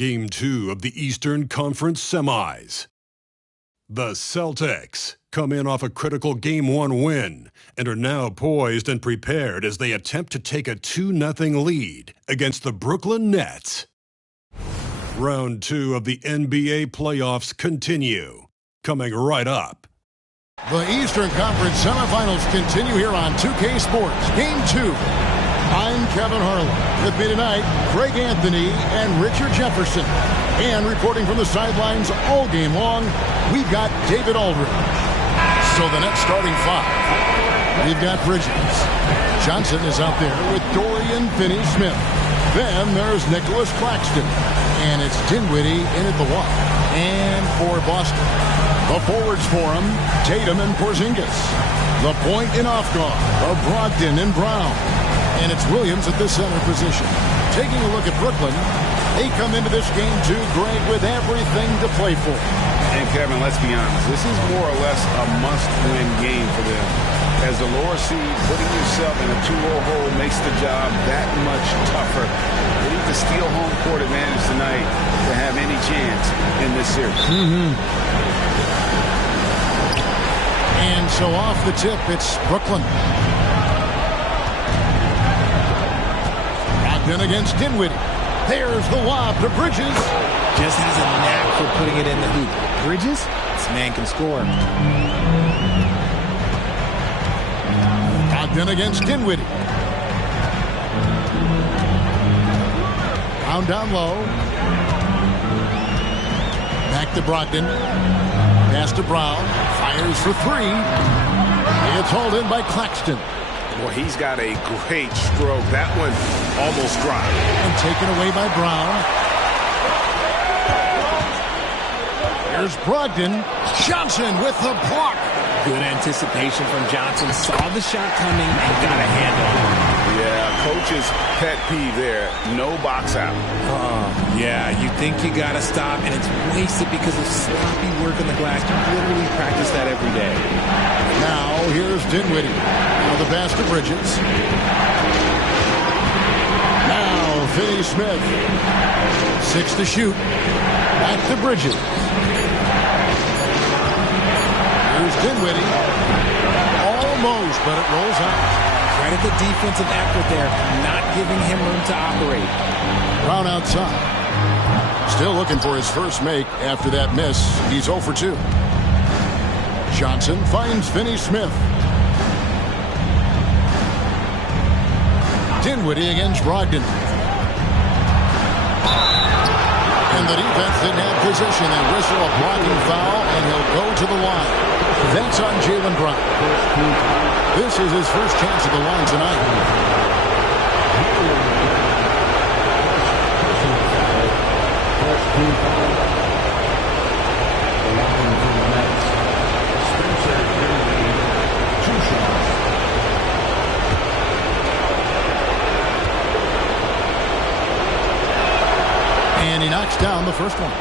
Game 2 of the Eastern Conference Semis. The Celtics come in off a critical Game 1 win and are now poised and prepared as they attempt to take a 2-0 lead against the Brooklyn Nets. Round 2 of the NBA playoffs continue, coming right up. The Eastern Conference semifinals continue here on 2K Sports. Game 2. I'm Kevin Harlan. With me tonight, Craig Anthony and Richard Jefferson. And reporting from the sidelines all game long, we've got David Aldridge. So the next starting five, we've got Bridges. Johnson is out there with Dorian Finney-Smith. Then there's Nicholas Claxton. And it's Dinwiddie in at the one. And for Boston, the forwards for him, Tatum and Porzingis. The point and off guard of Brogdon and Brown. And it's Williams at the center position. Taking a look at Brooklyn, they come into this game too, Greg, with everything to play for. And Kevin, let's be honest, this is more or less a must-win game for them. As the lower seed, putting yourself in a 2-0 hole makes the job that much tougher. They need to steal home court advantage tonight to have any chance in this series. And so off the tip, it's Brooklyn. Brogdon against Dinwiddie. There's the lob to Bridges. Just has a knack for putting it in the hoop. Bridges, this man can score. Brogdon against Dinwiddie. Brown down low. Back to Brogdon. Pass to Brown. Fires for three. It's hauled in by Claxton. Well, he's got a great stroke. That one almost dropped. And taken away by Brown. Here's Brogdon. Johnson with the block. Good anticipation from Johnson. Saw the shot coming and got a handle on it. Yeah, coach's pet peeve there. No box out. Yeah, you think you got to stop, and it's wasted because of sloppy work on the glass. You literally practice that every day. Now, here's Dinwiddie. Now the pass to Bridges. Now, Finney-Smith. 6 to shoot. Back to Bridges. Here's Dinwiddie. Almost, but it rolls out. Credit the defensive effort there, not giving him room to operate. Brown outside. Still looking for his first make after that miss. He's 0 for 2. Johnson finds Finney-Smith. Dinwiddie against Brogdon. And the defense didn't have position. They whistle a blocking foul, and he'll go to the line. That's on Jaylen Brown. This is his first chance at the line tonight. And he knocks down the first one.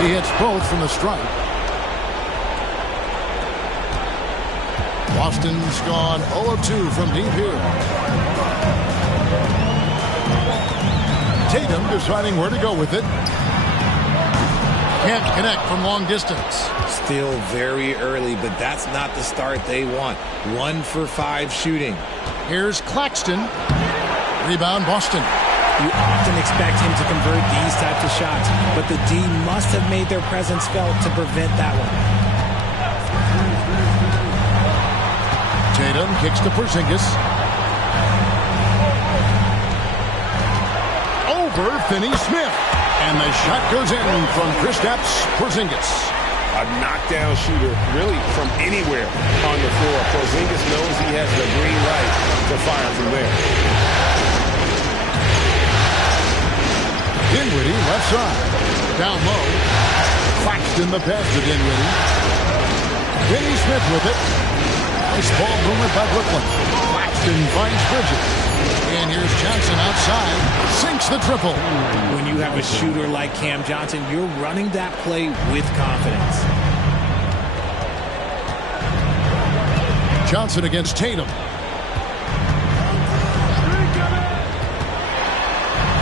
He hits both from the stripe. Boston's gone 0-2 from deep here. Tatum deciding where to go with it. Can't connect from long distance. Still very early, but that's not the start they want. 1 for 5 shooting. Here's Claxton. Rebound Boston. You often expect him to convert these types of shots, but the D must have made their presence felt to prevent that one. Tatum kicks to Porzingis. Over Finney-Smith. And the shot goes in from Kristaps Porzingis. A knockdown shooter, really from anywhere on the floor. Porzingis knows he has the green light to fire from there. Dinwiddie left side. Down low. Claxton the pass to Dinwiddie. Finney-Smith with it. Nice ball movement by Brooklyn. Claxton finds Bridges. And here's Johnson outside. Sinks the triple. When you have a shooter like Cam Johnson, you're running that play with confidence. Johnson against Tatum.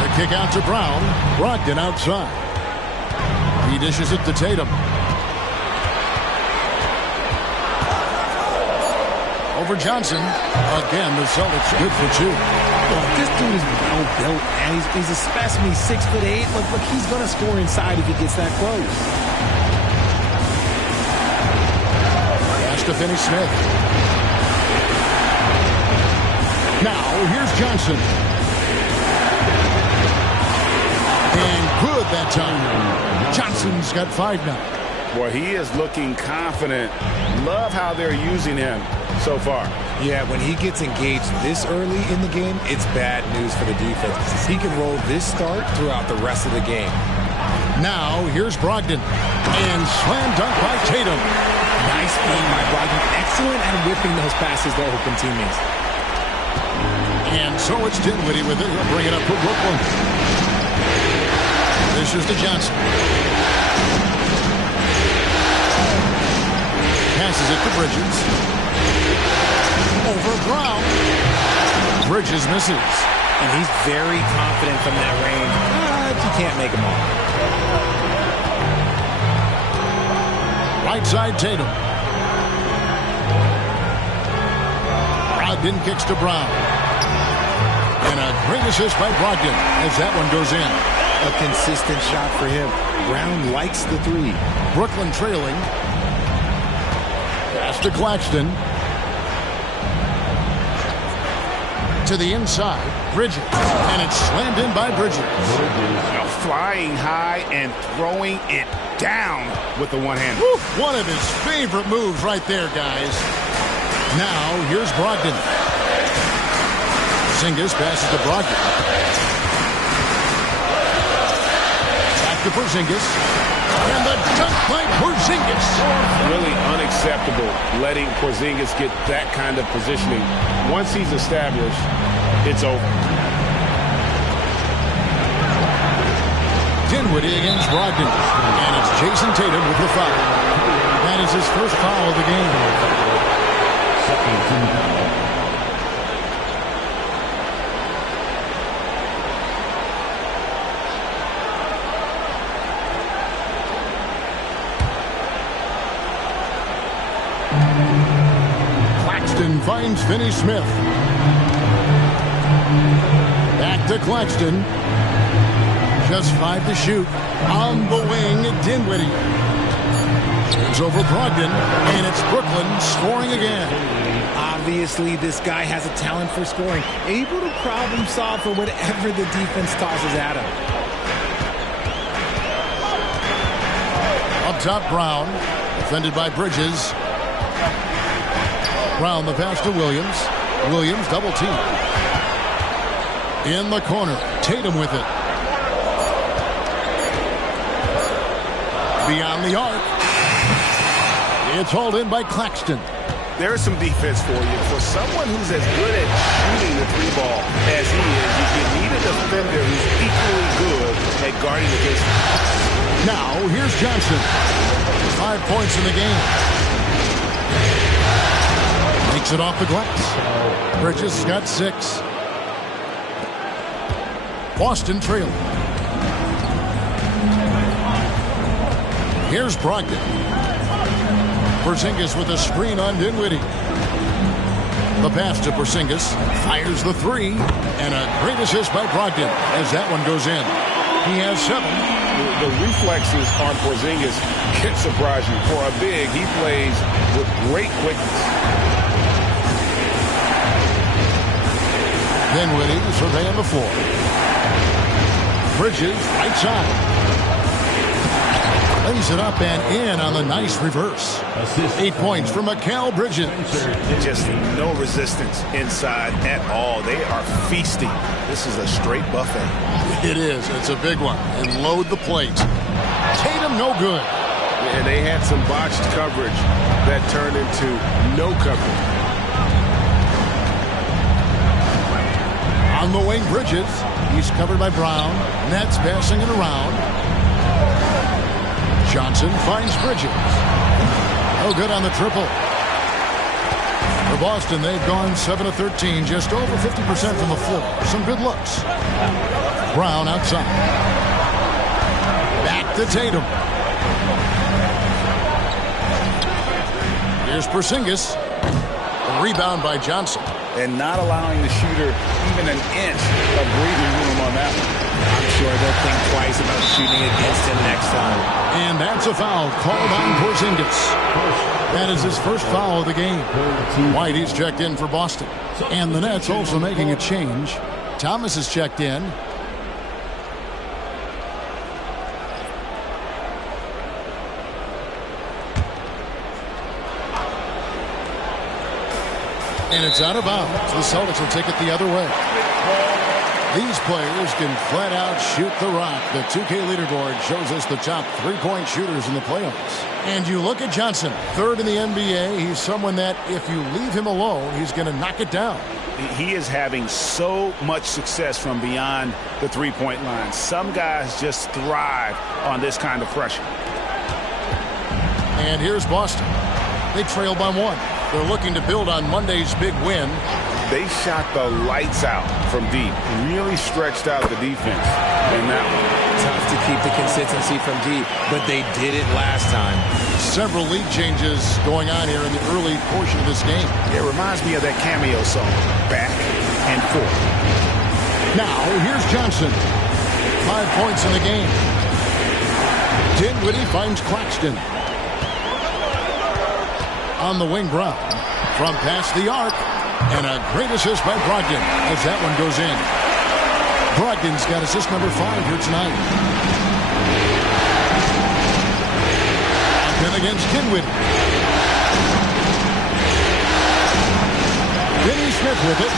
The kick out to Brown. Brogdon outside. He dishes it to Tatum. Over Johnson. Again, the Celtics good for two. Look, this dude is well built, and he's a specimen. He's 6'8". Look, he's going to score inside if he gets that close. Pass to Finney-Smith. Now, here's Johnson. And good that time. Johnson's got 5 now. Boy, he is looking confident. Love how they're using him so far. Yeah, when he gets engaged this early in the game, it's bad news for the defense. He can roll this start throughout the rest of the game. Now, here's Brogdon. And slam dunk by Tatum. Nice feed by Brogdon. Excellent at whipping those passes to open teammates. And so it's Dinwiddie with it. He'll bring it up for Brooklyn. This is to Johnson. Passes it to Bridges. Over Brown. Bridges misses. And he's very confident from that range, but you can't make him all. Right side Tatum. Brogdon kicks to Brown. And a great assist by Brogdon as that one goes in. A consistent shot for him. Brown likes the three. Brooklyn trailing. Pass to Claxton. To the inside, Bridges. And it's slammed in by Bridges. Now flying high and throwing it down with the one-hand. One of his favorite moves right there, guys. Now, here's Brogdon. Porzingis passes to Brogdon. Back to Porzingis. And the dunk by Porzingis. Really unacceptable letting Porzingis get that kind of positioning. Once he's established, it's over. Dinwiddie against Brogdon. And it's Jason Tatum with the foul. That is his first foul of the game. Claxton finds Finney-Smith. Back to Claxton. Just 5 to shoot. On the wing, Dinwiddie. It's over Brogdon, and it's Brooklyn scoring again. Obviously, this guy has a talent for scoring. Able to problem solve for whatever the defense tosses at him. Up top, Brown. Defended by Bridges. Brown the pass to Williams. Williams double team. In the corner. Tatum with it. Beyond the arc. It's hauled in by Claxton. There's some defense for you. For someone who's as good at shooting the three ball as he is, you need a defender who's equally good at guarding against him. Now, here's Johnson. 5 points in the game. Makes it off the glass. Bridges got 6. Boston trailing. Here's Brogdon. Porzingis with a screen on Dinwiddie. The pass to Porzingis. Fires the 3. And a great assist by Brogdon as that one goes in. He has 7. The reflexes on Porzingis can surprise you. For a big, he plays with great quickness. Dinwiddie surveying the floor. Bridges, right side. Lays it up and in on the nice reverse. 8 points for Mikal Bridges. Just no resistance inside at all. They are feasting. This is a straight buffet. It is. It's a big one. And load the plate. Tatum no good. And they had some botched coverage that turned into no coverage. On the wing, Bridges. He's covered by Brown. Nets passing it around. Johnson finds Bridges. No good on the triple. For Boston, they've gone 7 of 13, just over 50% from the floor. Some good looks. Brown outside. Back to Tatum. Here's Porzingis. A rebound by Johnson. And not allowing the shooter even an inch of breathing room on that one. I'm sure they'll think twice about shooting against him next time. And that's a foul called on Porzingis. That is his first foul of the game. White, he's checked in for Boston. And the Nets also making a change. Thomas is checked in. And it's out of bounds. The Celtics will take it the other way. These players can flat out shoot the rock. The 2K leaderboard shows us the top three-point shooters in the playoffs. And you look at Johnson, third in the NBA. He's someone that if you leave him alone, he's going to knock it down. He is having so much success from beyond the three-point line. Some guys just thrive on this kind of pressure. And here's Boston. They trail by 1. They're looking to build on Monday's big win. They shot the lights out from deep. Really stretched out the defense in that one. Tough to keep the consistency from deep, but they did it last time. Several lead changes going on here in the early portion of this game. It reminds me of that cameo song, Back and Forth. Now, here's Johnson. 5 points in the game. Dinwiddie finds Claxton. On the wing, Brown. From past the arc. And a great assist by Brogdon as that one goes in. Brogdon's got assist number 5 here tonight. And then against Dinwiddie. Finney Smith with it.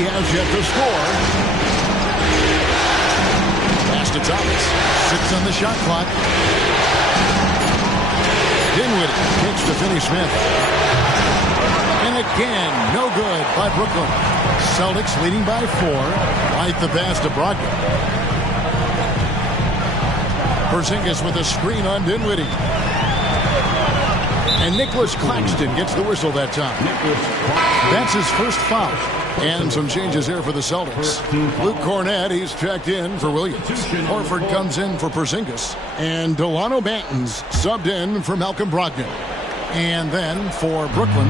He has yet to score. Pass to Thomas. 6 on the shot clock. Dinwiddie kicks to Finney Smith. And again, no good by Brooklyn. Celtics leading by 4. Right the pass to Brogdon. Porzingis with a screen on Dinwiddie. And Nicholas Claxton gets the whistle that time. That's his first foul. And some changes here for the Celtics. Luke Cornett, he's checked in for Williams. Horford comes in for Porzingis. And Delano Banton's subbed in for Malcolm Brogdon. And then for Brooklyn,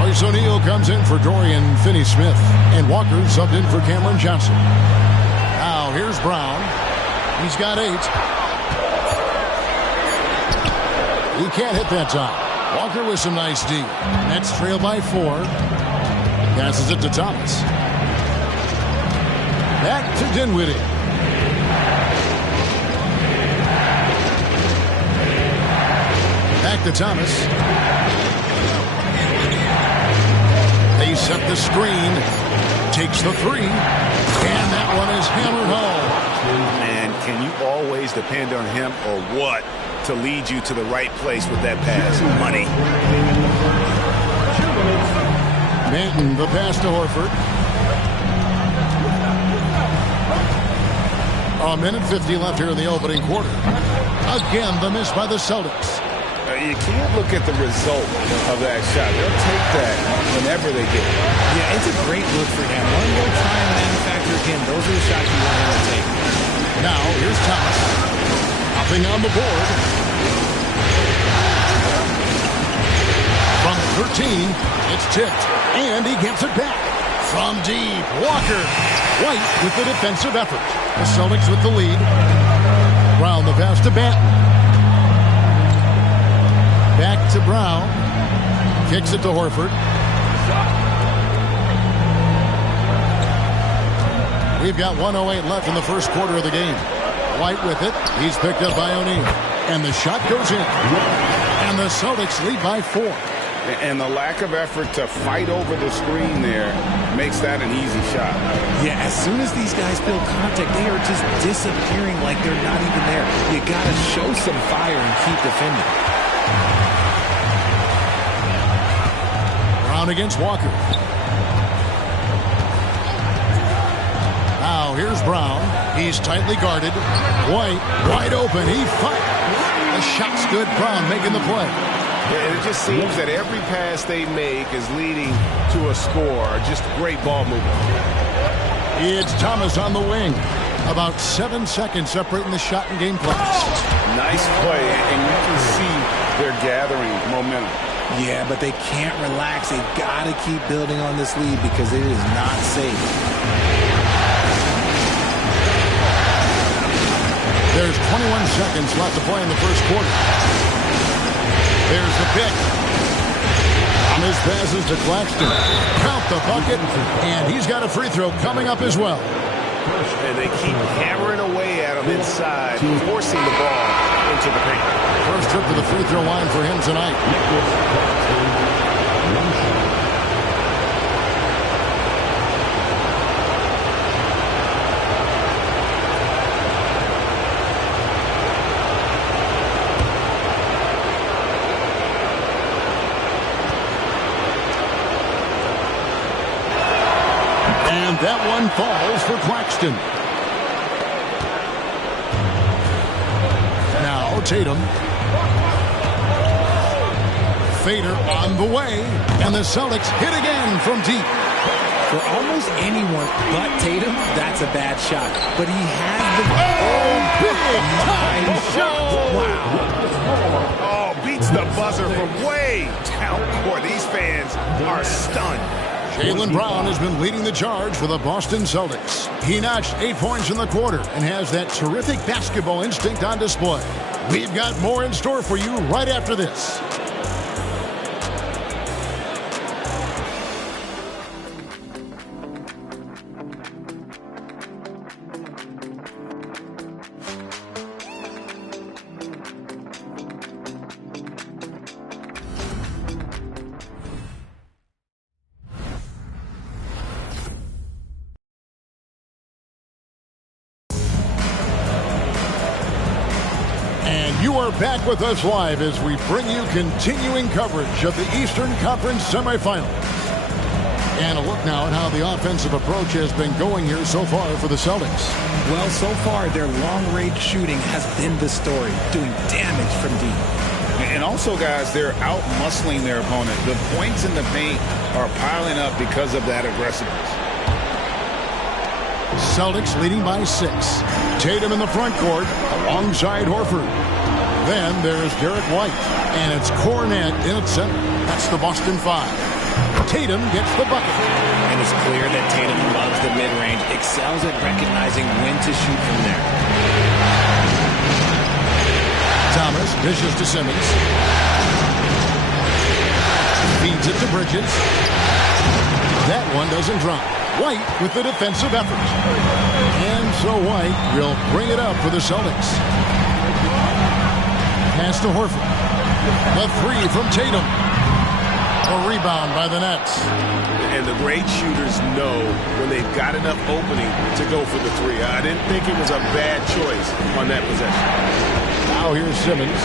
Royce O'Neal comes in for Dorian Finney-Smith. And Walker subbed in for Cameron Johnson. Now here's Brown. He's got 8. He can't hit that time. Walker with some nice D. Nets trail by 4. Passes it to Thomas. Back to Dinwiddie. Back to Thomas. They set the screen. Takes the 3. And that one is hammered home. And can you always depend on him or what to lead you to the right place with that pass? Money. Banton, the pass to Horford. A minute 50 left here in the opening quarter. Again, the miss by the Celtics. You can't look at the result of that shot. They'll take that whenever they get it. Yeah, it's a great look for him. One more time, manufacture again. Those are the shots you want him to take. Now, here's Thomas. Hopping on the board. From 13, it's tipped. And he gets it back. From deep, Walker. White with the defensive effort. The Celtics with the lead. Brown the pass to Banton. Back to Brown. Kicks it to Horford. We've got 1:08 left in the first quarter of the game. White with it. He's picked up by O'Neal. And the shot goes in. And the Celtics lead by 4. And the lack of effort to fight over the screen there makes that an easy shot. Yeah, as soon as these guys feel contact, they are just disappearing like they're not even there. You got to show some fire and keep defending. Brown against Walker. here's Brown. He's tightly guarded. White, wide open. He fires. The shot's good. Brown making the play. And it just seems that every pass they make is leading to a score. Just great ball movement. It's Thomas on the wing. About 7 seconds separating the shot and game clocks. Nice play, and you can see they're gathering momentum. Yeah, but they can't relax. They've got to keep building on this lead because it is not safe. There's 21 seconds left to play in the first quarter. There's the pick. On his passes to Claxton. Count the bucket, and he's got a free throw coming up as well. And they keep hammering away at him inside, forcing the ball into the paint. First trip to the free throw line for him tonight. And that one falls for Claxton. Now Tatum. Fader on the way. And the Celtics hit again from deep. For almost anyone but Tatum, that's a bad shot. But he has the... Big time shot! Wow. Oh, beats the buzzer from way down court. These fans are stunned. Jaylen Brown has been leading the charge for the Boston Celtics. He notched 8 points in the quarter and has that terrific basketball instinct on display. We've got more in store for you right after this. You are back with us live as we bring you continuing coverage of the Eastern Conference semifinals. And a look now at how the offensive approach has been going here so far for the Celtics. Well, so far, their long-range shooting has been the story, doing damage from deep. And also, guys, they're out-muscling their opponent. The points in the paint are piling up because of that aggressiveness. Celtics leading by 6. Tatum in the front court alongside Horford. Then there's Derek White, and it's Cornet in at center. That's the Boston 5. Tatum gets the bucket. And it's clear that Tatum loves the mid-range, excels at recognizing when to shoot from there. Thomas dishes to Simmons. Feeds it to Bridges. That one doesn't drop. White with the defensive effort. And so White will bring it up for the Celtics. Pass to Horford. The 3 from Tatum. A rebound by the Nets. And the great shooters know when they've got enough opening to go for the 3. I didn't think it was a bad choice on that possession. Now here's Simmons.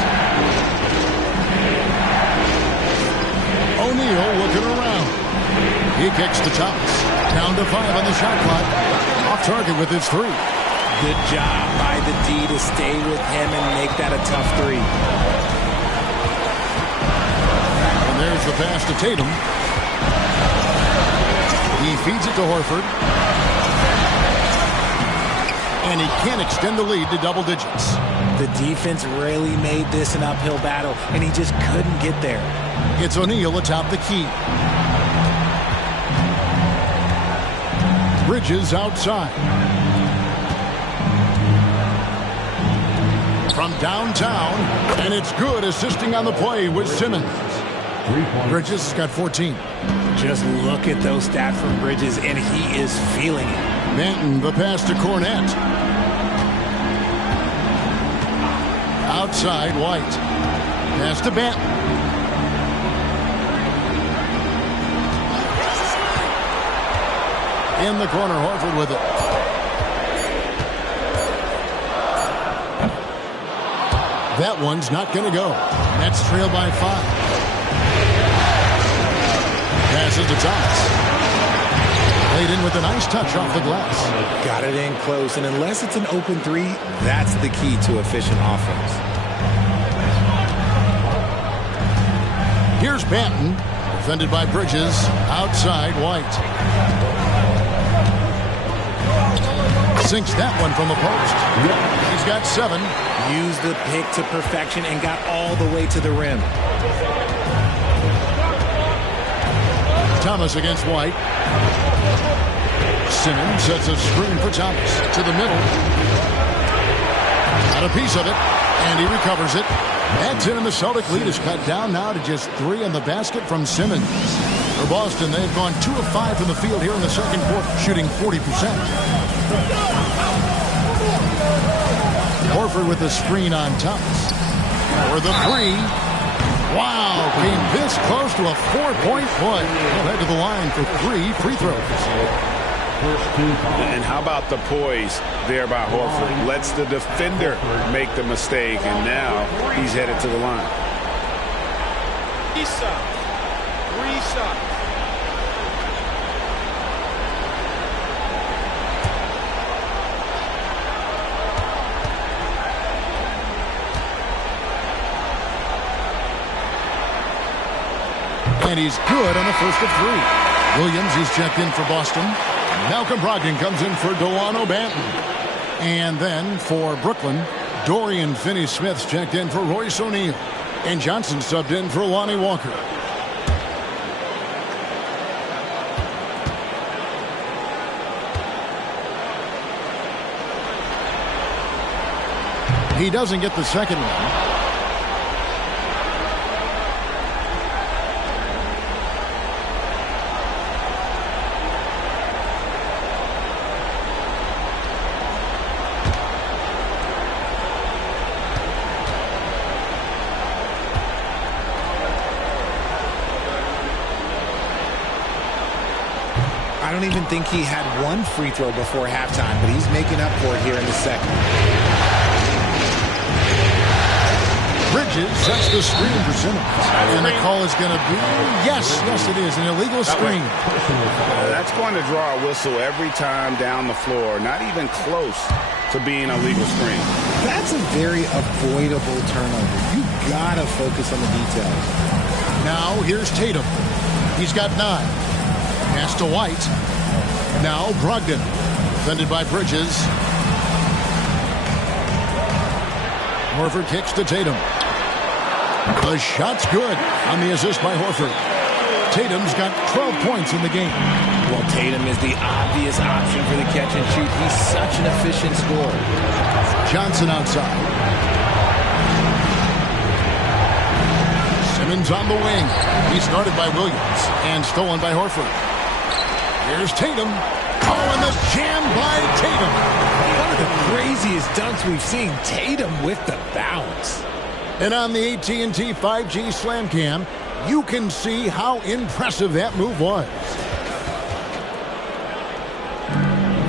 O'Neal looking around. He kicks to Thomas. Down to 5 on the shot clock. Off target with his 3. Good job by the D to stay with him and make that a tough 3. And there's the pass to Tatum. He feeds it to Horford. And he can't extend the lead to double digits. The defense really made this an uphill battle, and he just couldn't get there. It's O'Neal atop the key. Bridges outside. From downtown, and it's good, assisting on the play with Simmons. Bridges has got 14. Just look at those stats from Bridges, and he is feeling it. Benton, the pass to Cornet. Outside, White. Pass to Benton. In the corner, Horford with it. That one's not going to go. Nets trail by 5. Passes to Thomas. Laid in with a nice touch off the glass. Got it in close, and unless it's an open three, that's the key to efficient offense. Here's Banton, defended by Bridges, outside White. Sinks that one from the post. He's got 7. Used the pick to perfection and got all the way to the rim. Thomas against White. Simmons sets a screen for Thomas to the middle. Got a piece of it, and he recovers it. That's in, and the Celtic lead is cut down now to just 3 in the basket from Simmons. For Boston, they've gone 2 of 5 from the field here in the second quarter, shooting 40%. Horford with the screen on Thomas. For the 3. Wow, came this close to a 4-point play. He'll head to the line for 3 free throws. And how about the poise there by Horford? Lets the defender make the mistake, and now he's headed to the line. 3 shots. And he's good on the first of 3. Williams is checked in for Boston. Malcolm Brogdon comes in for Delano Banton. And then for Brooklyn, Dorian Finney-Smith's checked in for Royce O'Neal. And Johnson subbed in for Lonnie Walker. He doesn't get the second one. I don't even think he had one free throw before halftime, but he's making up for it here in the second. Bridges sets the screen for Simmons. And the call is going to be, yes, it is, an illegal screen. That's going to draw a whistle every time down the floor. Not even close to being a legal screen. That's a very avoidable turnover. You got to focus on the details. Now here's Tatum. He's got 9. Pass to White. Now Brogdon. Defended by Bridges. Horford kicks to Tatum. The shot's good on the assist by Horford. Tatum's got 12 points in the game. Well, Tatum is the obvious option for the catch and shoot. He's such an efficient scorer. Johnson outside. Simmons on the wing. He's guarded by Williams and stolen by Horford. Here's Tatum. Oh, and the jam by Tatum. One of the craziest dunks we've seen. Tatum with the bounce. And on the AT&T 5G Slam Cam, you can see how impressive that move was.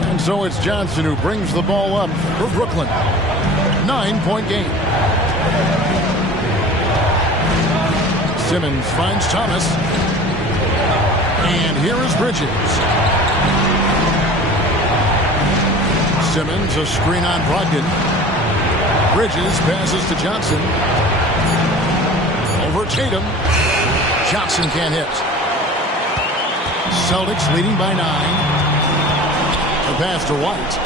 And so it's Johnson who brings the ball up for Brooklyn. 9-point game. Simmons finds Thomas. And here is Bridges. Simmons, a screen on Brogdon. Bridges passes to Johnson. Over Tatum. Johnson can't hit. Celtics leading by 9. The pass to White.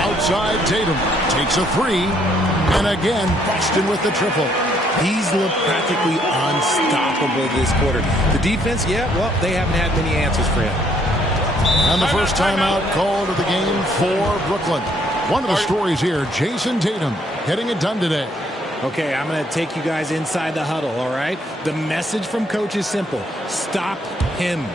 Outside Tatum. Takes a 3. And again, Boston with the triple. He's looked practically unstoppable this quarter. The defense, yeah, well, they haven't had many answers for him. And the first timeout called of the game for Brooklyn. One of the stories here, Jason Tatum getting it done today. Okay, I'm going to take you guys inside the huddle, all right? The message from coach is simple. Stop him.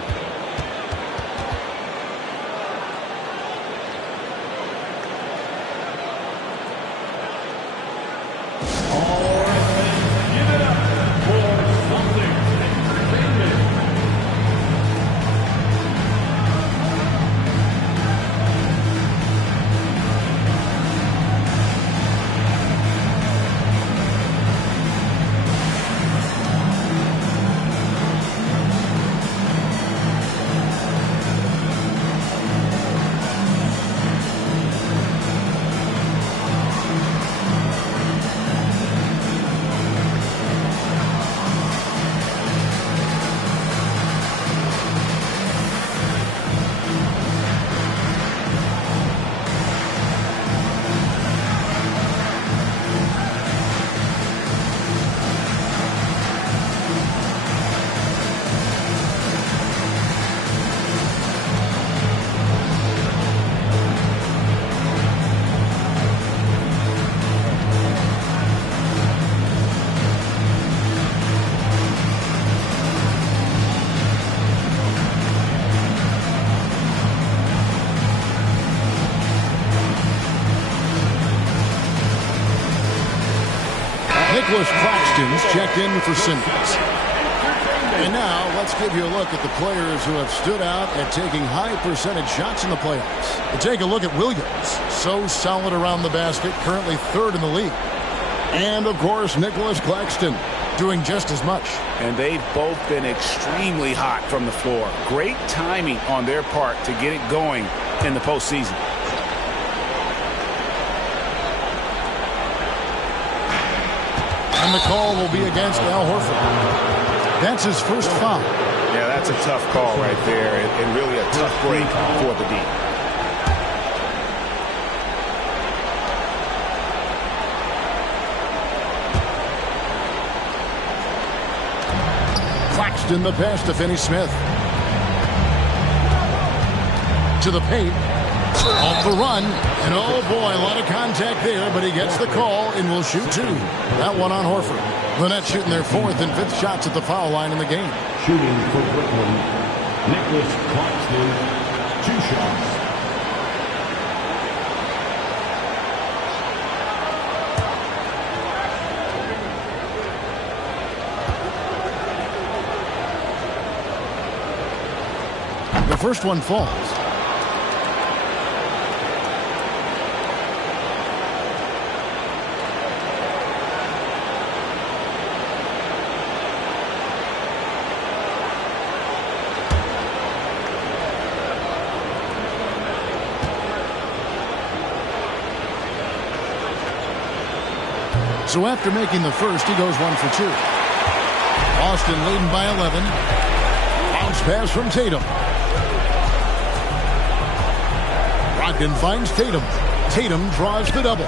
Nicholas Claxton's checked in for Simmons. And now let's give you a look at the players who have stood out at taking high percentage shots in the playoffs. We'll take a look at Williams. So solid around the basket, currently third in the league. And, of course, Nicholas Claxton doing just as much. And they've both been extremely hot from the floor. Great timing on their part to get it going in the postseason. And the call will be against Al Horford. That's his first foul. Yeah, that's a tough call right there, and really a tough break for the D. Claxton the pass to Finney-Smith. To the paint. Off the run. And oh boy, a lot of contact there, but he gets the call and will shoot two. That one on Horford. The Nets shooting their fourth and fifth shots at the foul line in the game. Shooting for Brooklyn, Nicholas Claxton, 2 shots. The first one falls. So after making the first, he goes 1 for 2. Boston leading by 11. Bounce pass from Tatum. Brogdon finds Tatum. Tatum draws the double.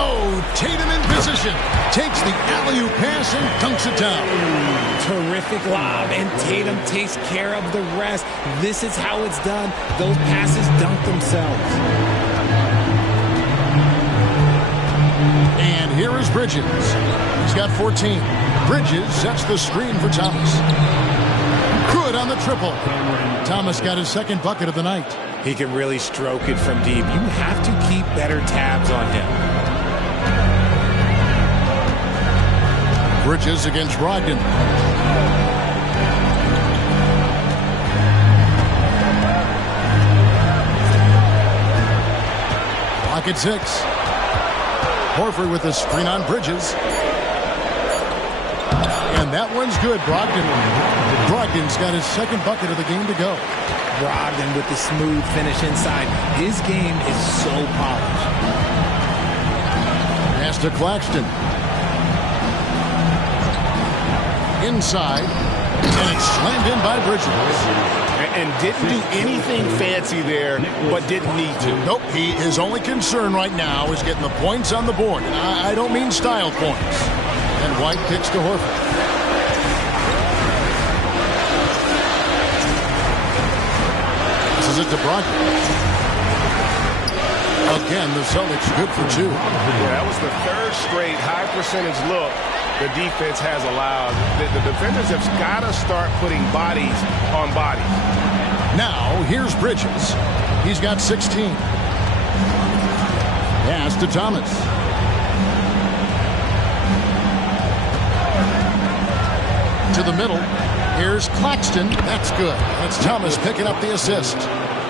Oh, Tatum in position. Takes the alley-oop pass and dunks it down. Terrific lob, and Tatum takes care of the rest. This is how it's done. Those passes dunk themselves. And here is Bridges. He's got 14. Bridges sets the screen for Thomas. Good on the triple. Thomas got his second bucket of the night. He can really stroke it from deep. You have to keep better tabs on him. Bridges against Brogdon. Pocket 6. Horford with a screen on Bridges. And that one's good. Brogdon's got his second bucket of the game to go. Brogdon with the smooth finish inside. His game is so polished. Pass to Claxton. Inside. And it's slammed in by Bridges. And didn't do anything fancy there, but didn't need to. Nope, his only concern right now is getting the points on the board. And I don't mean style points. And White kicks to Horford. This is it to Brogdon. Again, the Celtics good for 2. Yeah, that was the third straight high percentage look the defense has allowed. The defenders have got to start putting bodies on bodies. Now, here's Bridges. He's got 16. Pass to Thomas. To the middle. Here's Claxton. That's good. That's Thomas picking up the assist.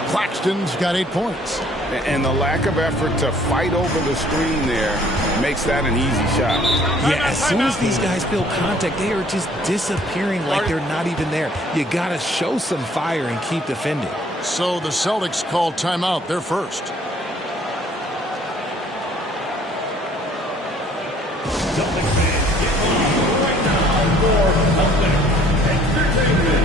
Claxton's got 8 points. And the lack of effort to fight over the screen there makes that an easy shot. Yeah, as soon as these guys feel contact, they are just disappearing like they're not even there. You got to show some fire and keep defending. So the Celtics call timeout. They're first. Celtics fans, get ready right now for Celtics Entertainment.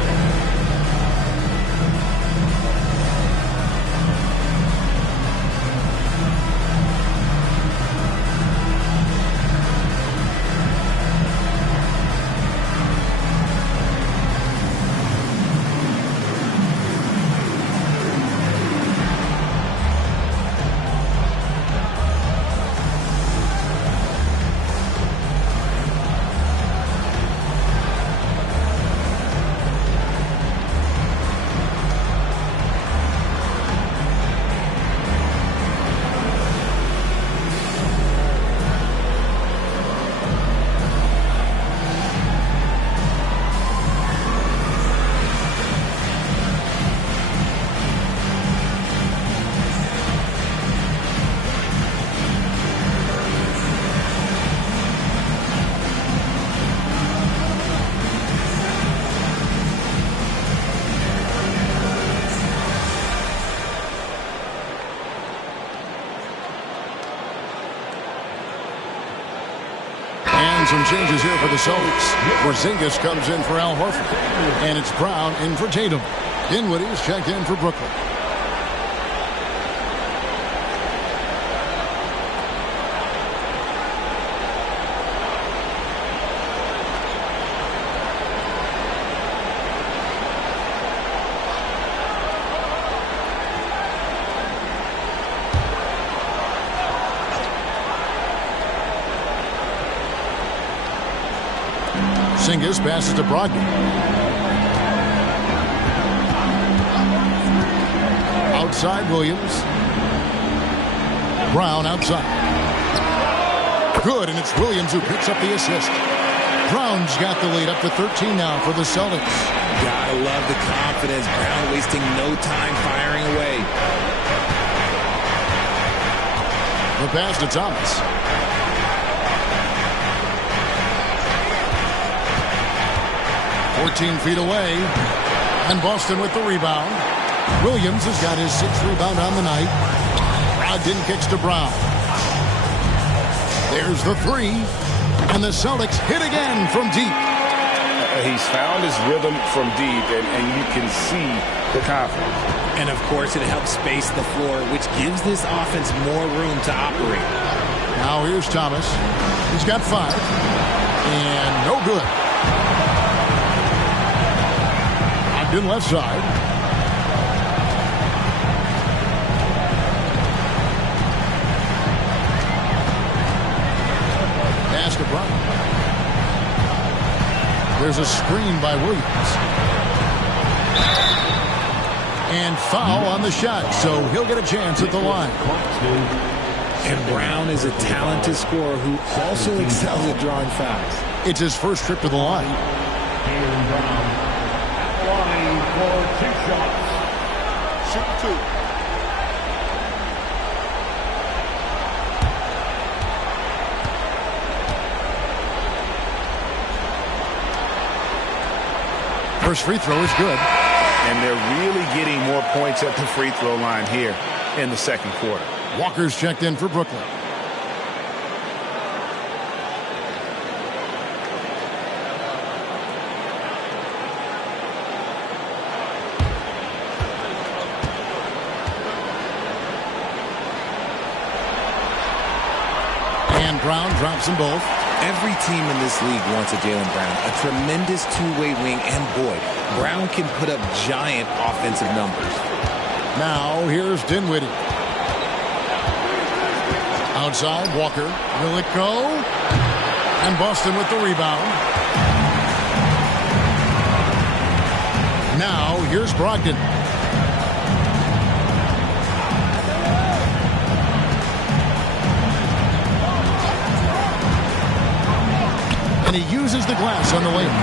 some changes here for the Celtics. Porzingis comes in for Al Horford. And it's Brown in for Tatum. Dinwiddie's checked in for Brooklyn. Porzingis passes to Brogdon. Outside Williams. Brown outside. Good, and it's Williams who picks up the assist. Brown's got the lead up to 13 now for the Celtics. Gotta love the confidence. Brown wasting no time firing away. The pass to Thomas. "14 feet away, and Boston with the rebound. Williams has got his 6th rebound on the night. Brogdon kicks to Brown. There's the 3, and the Celtics hit again from deep. He's found his rhythm from deep, and you can see the confidence. And, of course, it helps space the floor, which gives this offense more room to operate. Now here's Thomas. He's got 5, and no good. In left side. Pass to Brown. There's a screen by Williams. And foul on the shot, so he'll get a chance at the line. And Brown is a talented scorer who also excels at drawing fouls. It's his first trip to the line. Jaylen Brown at the line for 2 shots. Shoot 2. First free throw is good. And they're really getting more points at the free throw line here in the second quarter. Walker's checked in for Brooklyn. And Brown drops them both. Every team in this league wants a Jaylen Brown, a tremendous two-way wing, and boy, Brown can put up giant offensive numbers. Now here's Dinwiddie. Outside, Walker. Will it go? And Boston with the rebound. Now here's Brogdon. And he uses the glass on the layup.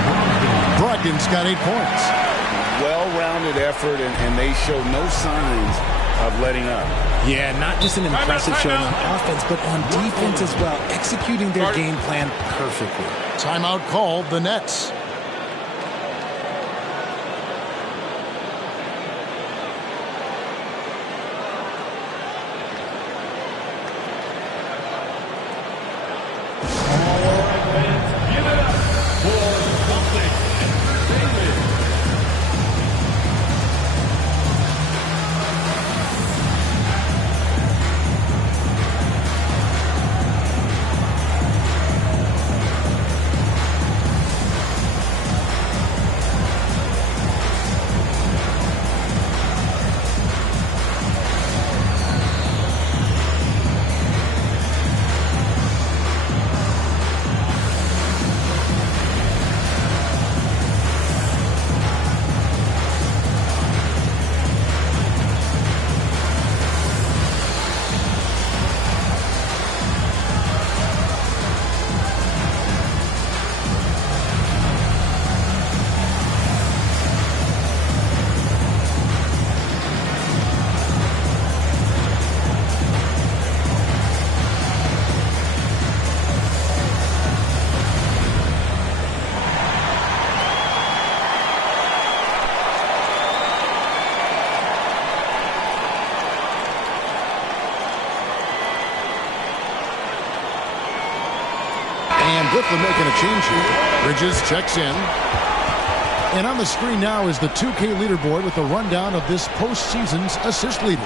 Brogdon's got 8 points. Well-rounded effort, and they show no signs of letting up. Yeah, not just an impressive showing on offense, but on defense as well, executing their game plan perfectly. Timeout called, the Nets. And Brooklyn making a change here. Bridges checks in. And on the screen now is the 2K leaderboard with the rundown of this postseason's assist leaders.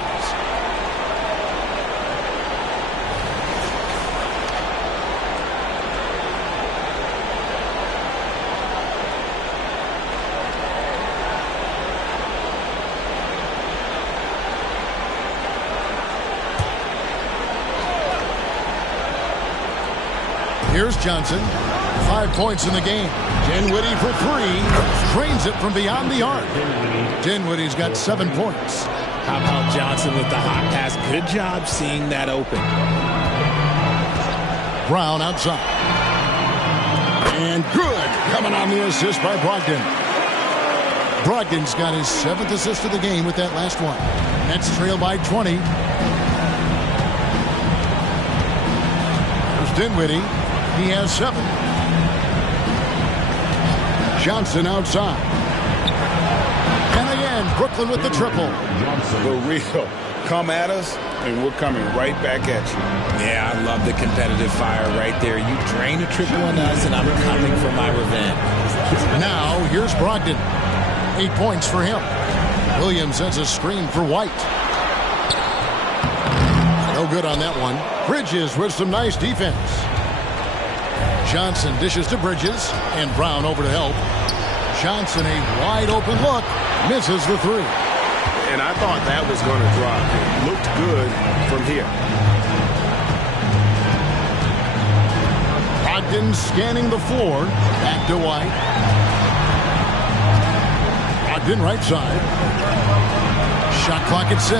Here's Johnson. 5 points in the game. Dinwiddie for 3. Drains it from beyond the arc. Dinwiddie's got 7 points. How about Johnson with the hot pass? Good job seeing that open. Brown outside. And good. Coming on the assist by Brogdon. Brogdon's got his 7th assist of the game with that last one. Nets trail by 20. There's Dinwiddie. He has 7. Johnson outside. And again, Brooklyn with the triple. The real. Come at us, and we're coming right back at you. Yeah, I love the competitive fire right there. You drain a triple on us, and I'm coming for my revenge. Now, here's Brogdon. 8 points for him. Williams sends a screen for White. No good on that one. Bridges with some nice defense. Johnson dishes to Bridges, and Brown over to help. Johnson, a wide open look, misses the 3. And I thought that was going to drop. It looked good from here. Brogdon scanning the floor. Back to White. Brogdon right side. Shot clock at 6.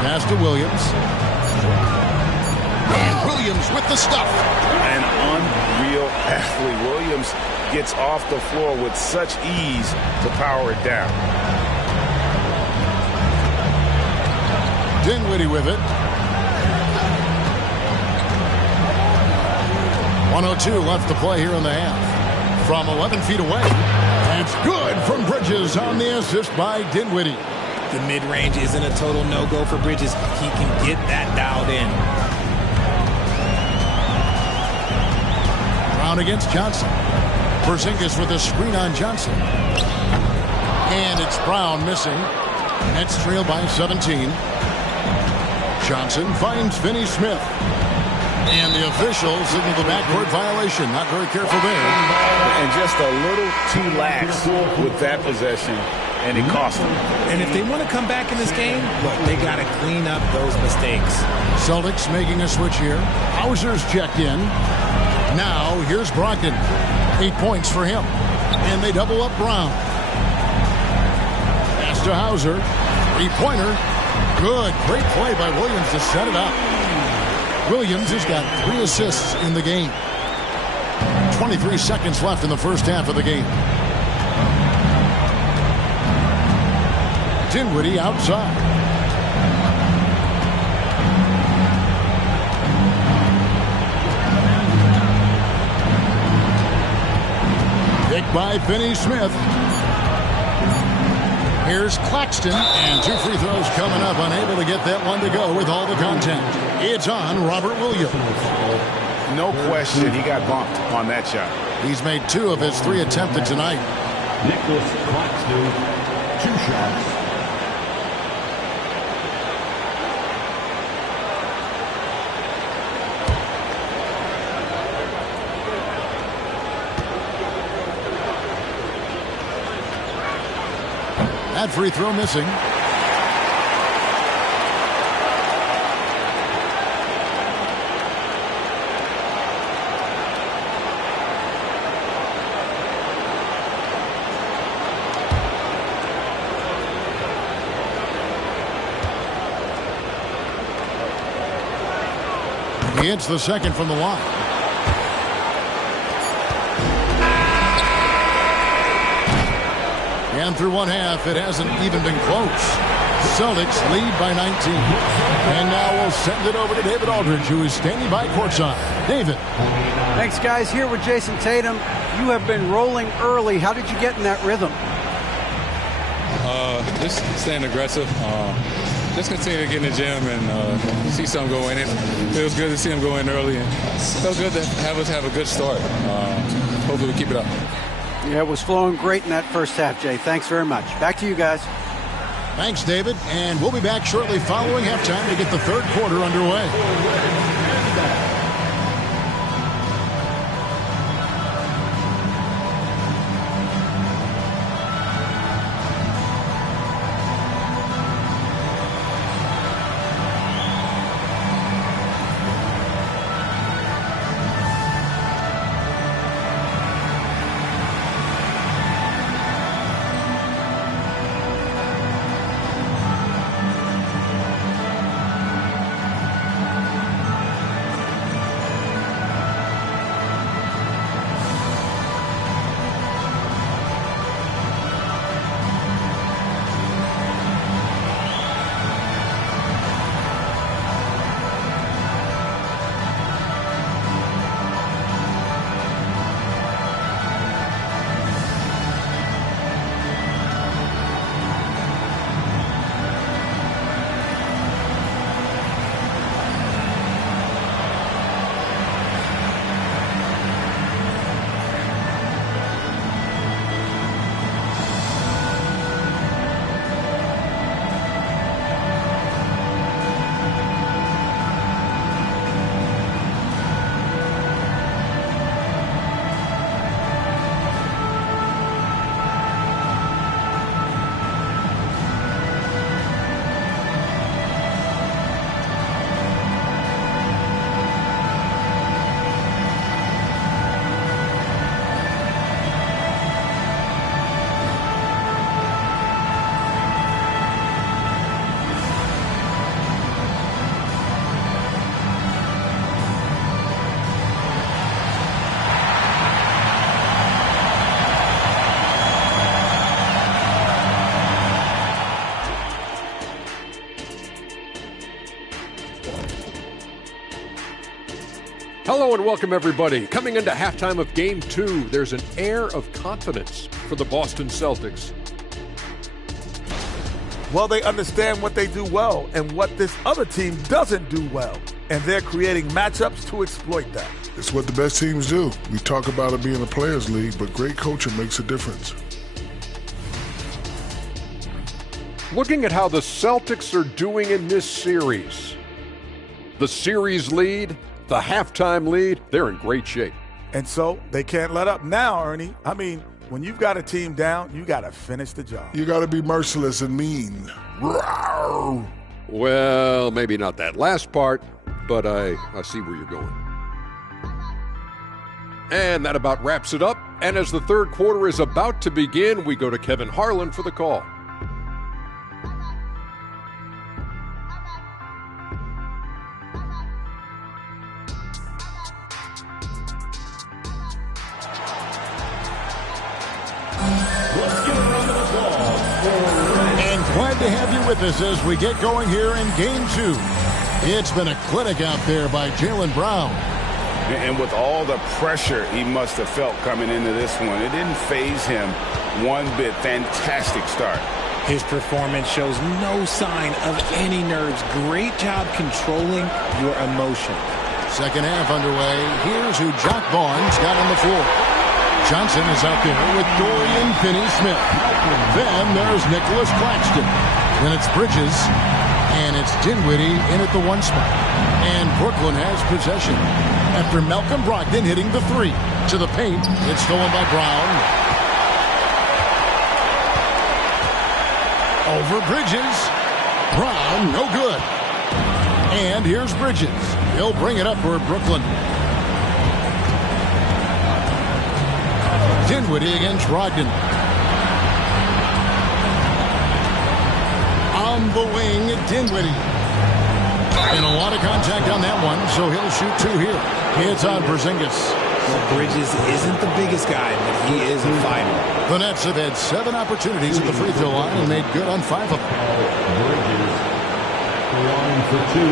Pass to Williams. And Williams with the stuff. An unreal athlete. Williams gets off the floor with such ease to power it down. Dinwiddie with it. 1:02 left to play here in the half. From 11 feet away. That's good from Bridges on the assist by Dinwiddie. The mid-range isn't a total no-go for Bridges. He can get that dialed in. Brown against Johnson. Porzingis with a screen on Johnson. And it's Brown missing. Nets trail by 17. Johnson finds Finney-Smith. And the official signaled the backcourt violation. Not very careful there. And just a little too lax with that possession, and it cost them. And if they want to come back in this game, look, they got to clean up those mistakes. Celtics making a switch here. Hauser's checked in. Now, here's Brogdon. 8 points for him. And they double up Brown. Pass to Hauser. 3-pointer. Good. Great play by Williams to set it up. Williams has got 3 assists in the game. 23 seconds left in the first half of the game. Dinwiddie outside. Picked by Finney-Smith. Here's Claxton, and 2 free throws coming up. Unable to get that one to go with all the contact. It's on Robert Williams. No question, he got bumped on that shot. He's made 2 of his 3 attempted tonight. Nicholas Claxton, 2 shots. That free throw missing. He hits the second from the line. And through one half, it hasn't even been close. Celtics lead by 19. And now we'll send it over to David Aldridge, who is standing by courtside. David. Thanks, guys. Here with Jason Tatum. You have been rolling early. How did you get in that rhythm? Just staying aggressive. Just continue to get in the gym and see some go in. It feels good to see him go in early. And it feels good to have us have a good start. Hopefully we keep it up. Yeah, it was flowing great in that first half, Jay. Thanks very much. Back to you guys. Thanks, David. And we'll be back shortly following halftime to get the third quarter underway. Hello and welcome, everybody. Coming into halftime of Game 2, there's an air of confidence for the Boston Celtics. Well, they understand what they do well and what this other team doesn't do well, and they're creating matchups to exploit that. It's what the best teams do. We talk about it being a players' league, but great coaching makes a difference. Looking at how the Celtics are doing in this series, the series lead, the halftime lead, they're in great shape. And so they can't let up now, Ernie. I mean, when you've got a team down, you got to finish the job. You got to be merciless and mean. Rawr. Well, maybe not that last part, but I see where you're going. And that about wraps it up. And as the third quarter is about to begin, we go to Kevin Harlan for the call. And glad to have you with us as we get going here in Game 2. It's been a clinic out there by Jaylen Brown. And with all the pressure he must have felt coming into this one, it didn't faze him one bit. Fantastic start. His performance shows no sign of any nerves. Great job controlling your emotion. Second half underway. Here's who Jock Vaughn's got on the floor. Johnson is out there with Dorian Finney-Smith. Then there's Nicholas Claxton. Then it's Bridges. And it's Dinwiddie in at the one spot. And Brooklyn has possession. After Malcolm Brogdon hitting the three. To the paint. It's stolen by Brown. Over Bridges. Brown, no good. And here's Bridges. He'll bring it up for Brooklyn. Dinwiddie against Brogdon. On the wing, Dinwiddie. And a lot of contact on that one, so he'll shoot two here. It's on Porzingis. Well, Bridges isn't the biggest guy, but he is a fighter. The Nets have had 7 opportunities at the free throw line and made good on 5 of them. Bridges, line for 2.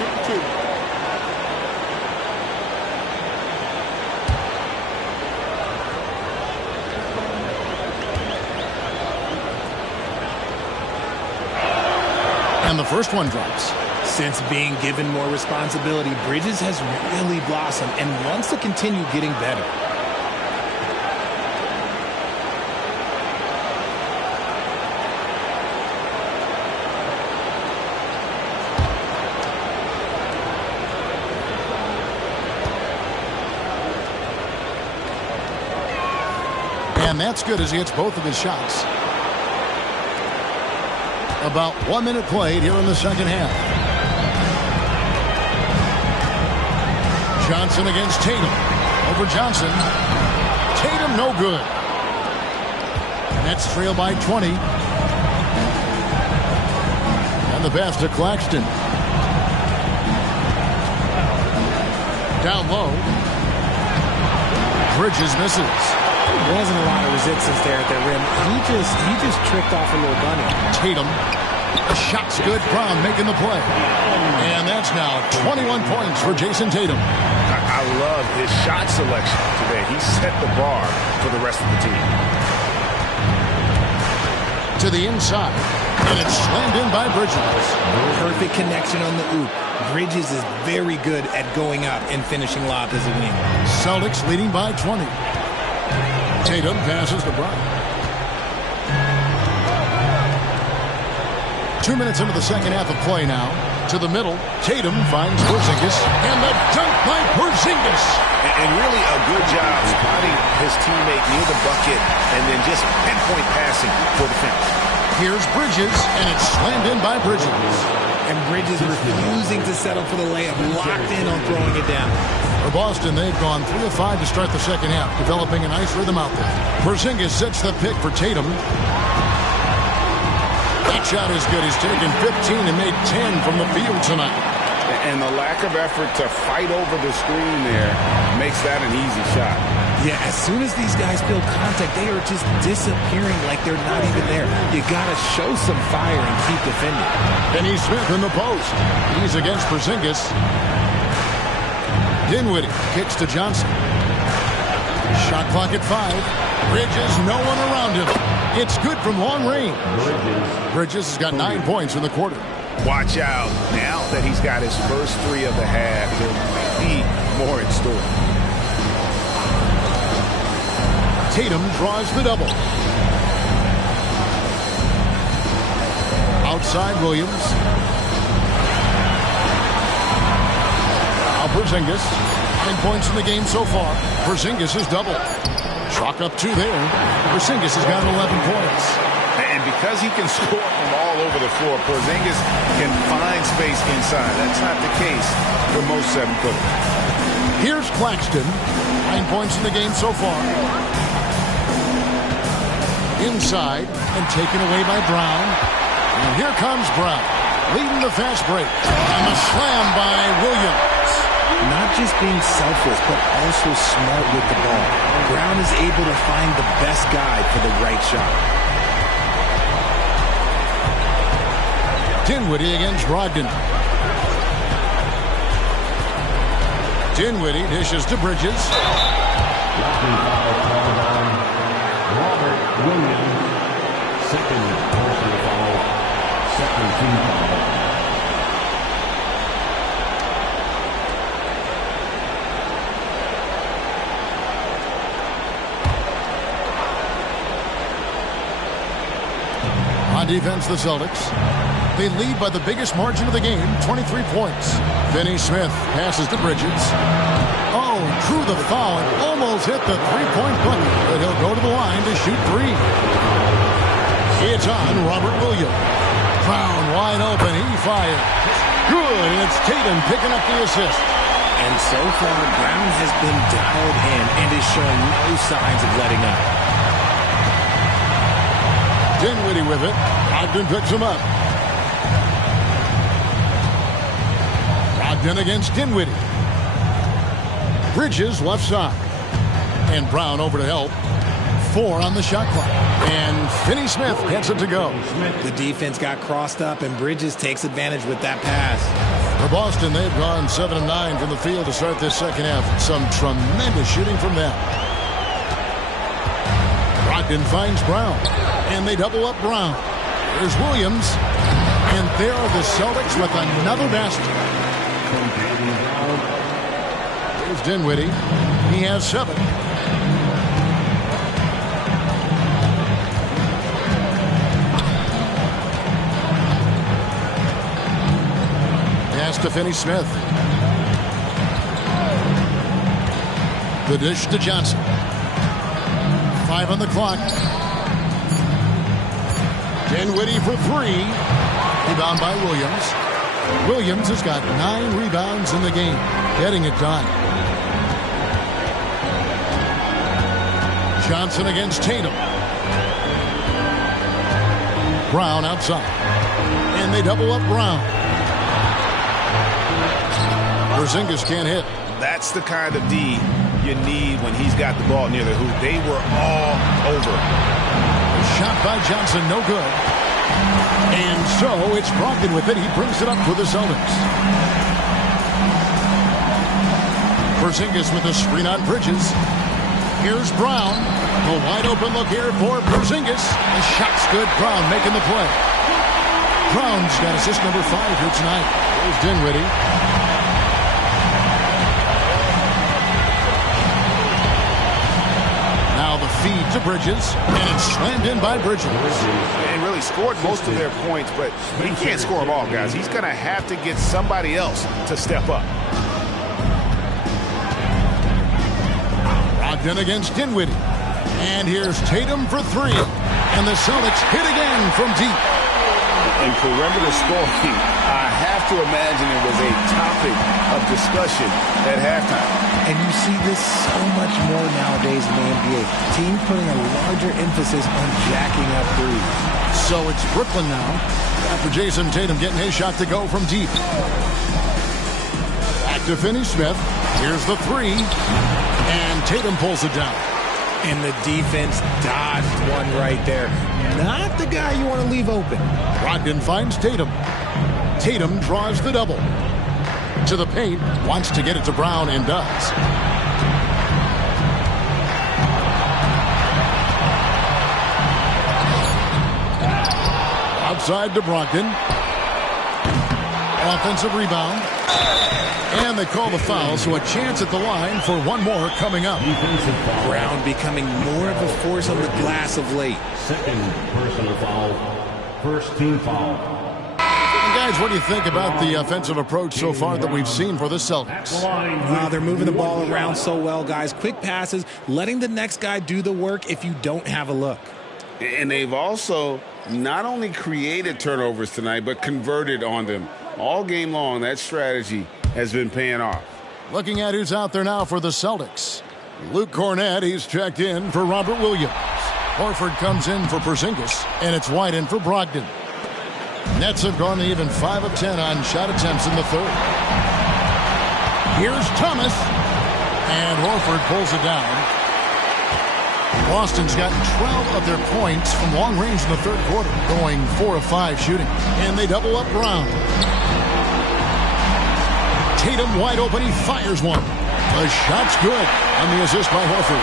Shoot 2. first one drops. Since being given more responsibility, Bridges has really blossomed and wants to continue getting better. And that's good as he hits both of his shots. About 1 minute played here in the second half. Johnson against Tatum. Over Johnson. Tatum no good. Nets trail by 20. And the pass to Claxton. Down low. Bridges misses. There wasn't a lot of resistance there at the rim. He just tricked off a little bunny. Tatum. The shot's good. Brown making the play. And that's now 21 points for Jason Tatum. I love his shot selection today. He set the bar for the rest of the team. To the inside. And it's slammed in by Bridges. Perfect connection on the oop. Bridges is very good at going up and finishing lobs as a wing. Celtics leading by 20. Tatum passes to Brown. 2 minutes into the second half of play now. To the middle. Tatum finds Porzingis. And the dunk by Porzingis. And really a good job spotting his teammate near the bucket and then just pinpoint passing for the finish. Here's Bridges, and it's slammed in by Bridges. And Bridges refusing to settle for the layup, locked in on throwing it down. For Boston, they've gone 3 of 5 to start the second half, developing a nice rhythm out there. Porzingis sets the pick for Tatum. That shot is good. He's taken 15 and made 10 from the field tonight. And the lack of effort to fight over the screen there makes that an easy shot. Yeah, as soon as these guys feel contact, they are just disappearing like they're not even there. You got to show some fire and keep defending. Denny Smith in the post. He's against Porzingis. Dinwiddie kicks to Johnson. Shot clock at 5. Bridges, no one around him. It's good from long range. Bridges has got 9 points in the quarter. Watch out. Now that he's got his first 3 of the half, there might be more in store. Tatum draws the double. Outside Williams. Now Porzingis. 9 points in the game so far. Porzingis is double. Chalk up 2 there. Porzingis has got 11 points. And because he can score from all over the floor, Porzingis can find space inside. That's not the case for most 7-footers. Here's Claxton. 9 points in the game so far. Inside and taken away by Brown. And here comes Brown, leading the fast break. And the slam by Williams. Not just being selfless, but also smart with the ball. Brown is able to find the best guy for the right shot. Dinwiddie against Brogdon. Dinwiddie dishes to Bridges. Robert Williams, second personal foul, second team foul. On defense, the Celtics. They lead by the biggest margin of the game, 23 points. Finney Smith passes to Bridges. Oh, drew the foul and almost hit the three-point bucket, but he'll go to the line to shoot 3. It's on Robert Williams. Brown wide open. He fires. Good, and it's Tatum picking up the assist. And so far, Brown has been dialed in and is showing no signs of letting up. Dinwiddie with it. Brogdon picks him up. Brogdon against Dinwiddie. Bridges left side. And Brown over to help. 4 on the shot clock. And Finney Smith gets it to go. The defense got crossed up, and Bridges takes advantage with that pass. For Boston, they've gone 7 of 9 from the field to start this second half. Some tremendous shooting from them. Brogdon finds Brown. And they double up Brown. There's Williams. And there are the Celtics with another basket. Here's Dinwiddie. He has 7. Pass to Finney-Smith. The dish to Johnson. 5 on the clock. Dinwiddie for 3. Rebound by Williams. Williams has got 9 rebounds in the game. Getting it done. Johnson against Tatum. Brown outside. And they double up Brown. Porzingis can't hit. That's the kind of D you need when he's got the ball near the hoop. They were all over. Shot by Johnson, no good. And so it's Brogdon with it. He brings it up for the Celtics. Porzingis with a screen on Bridges. Here's Brown. A wide open look here for Porzingis. The shot's good. Brown making the play. Brown's got assist number 5 here tonight. Here's Dinwiddie. Now the feed to Bridges. And it's slammed in by Bridges. And really scored most of their points, but he can't score them all, guys. He's going to have to get somebody else to step up. Brogdon against Dinwiddie. And here's Tatum for 3. And the Celtics hit again from deep. In perimeter scoring, I have to imagine it was a topic of discussion at halftime. And you see this so much more nowadays in the NBA. Teams putting a larger emphasis on jacking up threes. So it's Brooklyn now. After Jason Tatum getting his shot to go from deep. Back to Finney-Smith. Here's the 3. And Tatum pulls it down. And the defense dodged one right there. Not the guy you want to leave open. Brogdon finds Tatum. Tatum draws the double. To the paint. Wants to get it to Brown and does. Outside to Brogdon. Offensive rebound. And they call the foul, so a chance at the line for one more coming up. Brown becoming more of a force on the glass of late. Second personal foul. First team foul. And guys, what do you think about the offensive approach so far that we've seen for the Celtics? Wow, they're moving the ball around so well, guys. Quick passes, letting the next guy do the work if you don't have a look. And they've also not only created turnovers tonight, but converted on them. All game long, that strategy has been paying off. Looking at who's out there now for the Celtics. Luke Cornett, he's checked in for Robert Williams. Horford comes in for Porzingis, and it's White in for Brogdon. Nets have gone to even 5 of 10 on shot attempts in the third. Here's Thomas, and Horford pulls it down. Boston's gotten 12 of their points from long range in the third quarter, going 4 of 5 shooting. And they double up Brown. Tatum wide open, he fires one. The shot's good on the assist by Horford.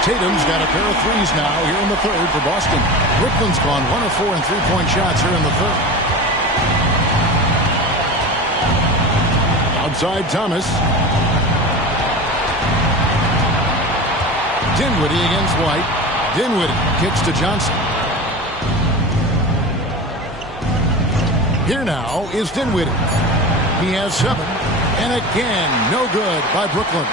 Tatum's got a pair of threes now here in the third for Boston. Brooklyn's gone 1 of 4 in three-point shots here in the third. Outside Thomas. Dinwiddie against White. Dinwiddie kicks to Johnson. Here now is Dinwiddie. He has 7. And again, no good by Brooklyn.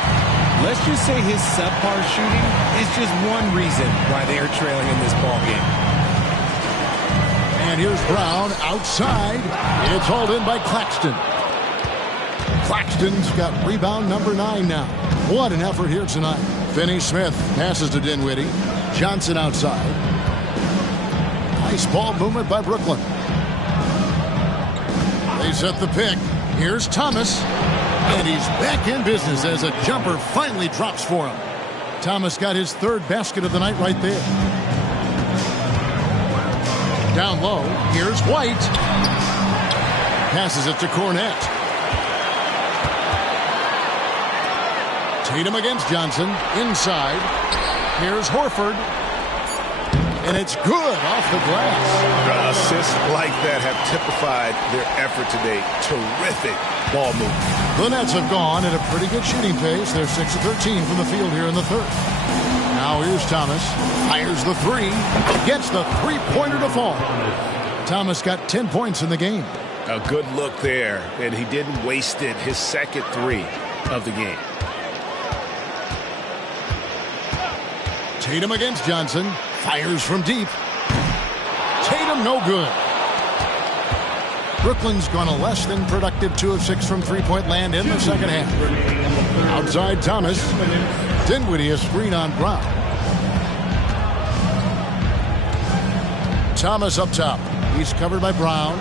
Let's just say his subpar shooting is just one reason why they are trailing in this ball game. And here's Brown outside. It's hauled in by Claxton. Claxton's got rebound number 9 now. What an effort here tonight. Finney-Smith passes to Dinwiddie. Johnson outside. Nice ball movement by Brooklyn. They set the pick. Here's Thomas. And he's back in business as a jumper finally drops for him. Thomas got his 3rd basket of the night right there. Down low, here's White. Passes it to Cornett. Tatum against Johnson. Inside. Here's Horford. and it's good off the glass. Assists like that have typified their effort today. Terrific ball movement. The Nets have gone at a pretty good shooting pace. They're 6 of 13 from the field here in the third. Now here's Thomas. Fires the three. Gets the three-pointer to fall. Thomas got 10 points in the game. A good look there, and he didn't waste it. His second three of the game. Tatum against Johnson. Fires from deep. Tatum no good. Brooklyn's gone a less than productive 2 of 6 from three-point land in the second half. Outside Thomas. Dinwiddie a screen on Brown. Thomas up top. He's covered by Brown.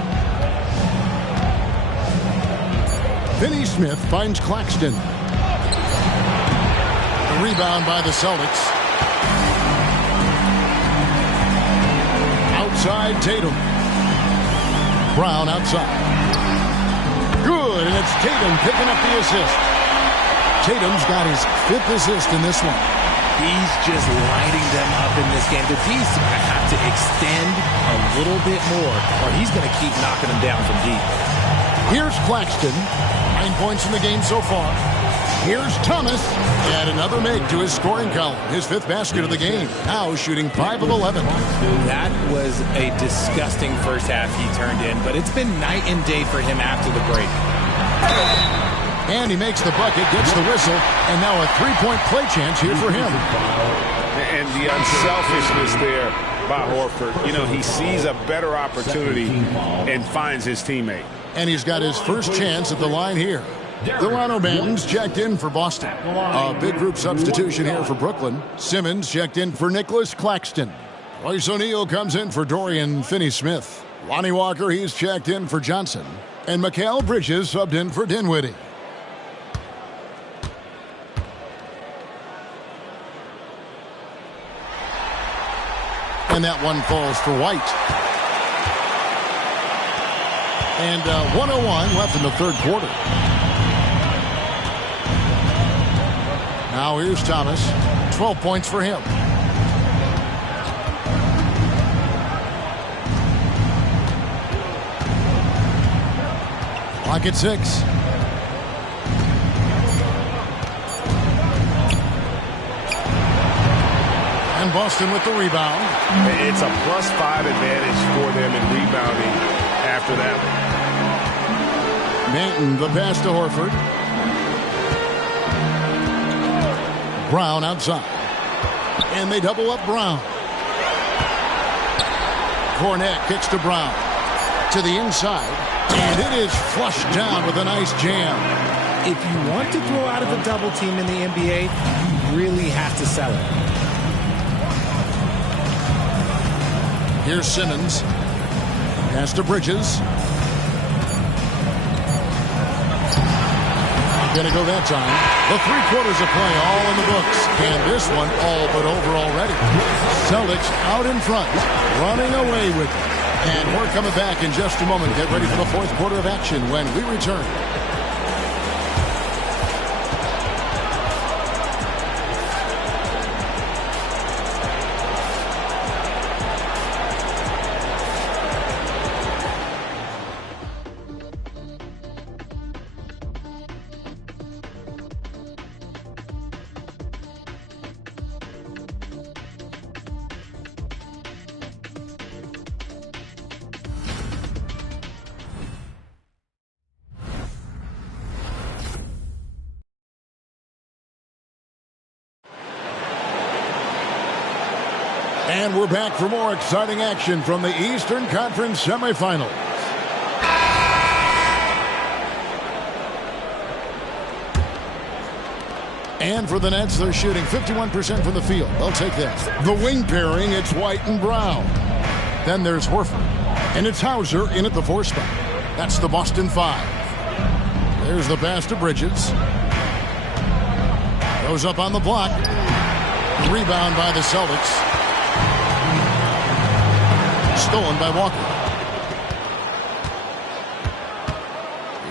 Finney Smith finds Claxton. The rebound by the Celtics. Outside Tatum. Brown outside. Good, and it's Tatum picking up the assist. Tatum's got his 5th assist in this one. He's just lighting them up in this game. The D's have to extend a little bit more, or he's going to keep knocking them down from deep. Here's Claxton. 9 points in the game so far. Here's Thomas. And another make to his scoring column. His 5th basket of the game. Now shooting 5 of 11. That was a disgusting first half he turned in, but it's been night and day for him after the break. And he makes the bucket, gets the whistle, and now a 3-point play chance here for him. And the unselfishness there by Horford. You know, he sees a better opportunity and finds his teammate. And he's got his first chance at the line here. Delano Banton's checked in for Boston. A big group substitution here for Brooklyn. Simmons checked in for Nicholas Claxton. Royce O'Neal comes in for Dorian Finney-Smith. Lonnie Walker, he's checked in for Johnson. And Mikal Bridges subbed in for Dinwiddie. And that one falls for White. And 1:01 left in the third quarter. Now here's Thomas. 12 points for him. Clock at 6. And Boston with the rebound. It's a +5 advantage for them in rebounding after that. Manton, the pass to Horford. Brown outside. And they double up Brown. Cornette kicks to Brown. To the inside. And it is flushed down with a nice jam. If you want to throw out of a double team in the NBA, you really have to sell it. Here's Simmons. Pass to Bridges. Gonna go that time. The 3 quarters of play all in the books. And this one all but over already. Celtics out in front. Running away with it. And we're coming back in just a moment. Get ready for the 4th quarter of action when we return. And we're back for more exciting action from the Eastern Conference semifinals. And for the Nets, they're shooting 51% from the field. They'll take that. The wing pairing, it's White and Brown. Then there's Horford. And it's Hauser in at the 4 spot. That's the Boston 5. There's the pass to Bridges. Goes up on the block. Rebound by the Celtics. Stolen by Walker.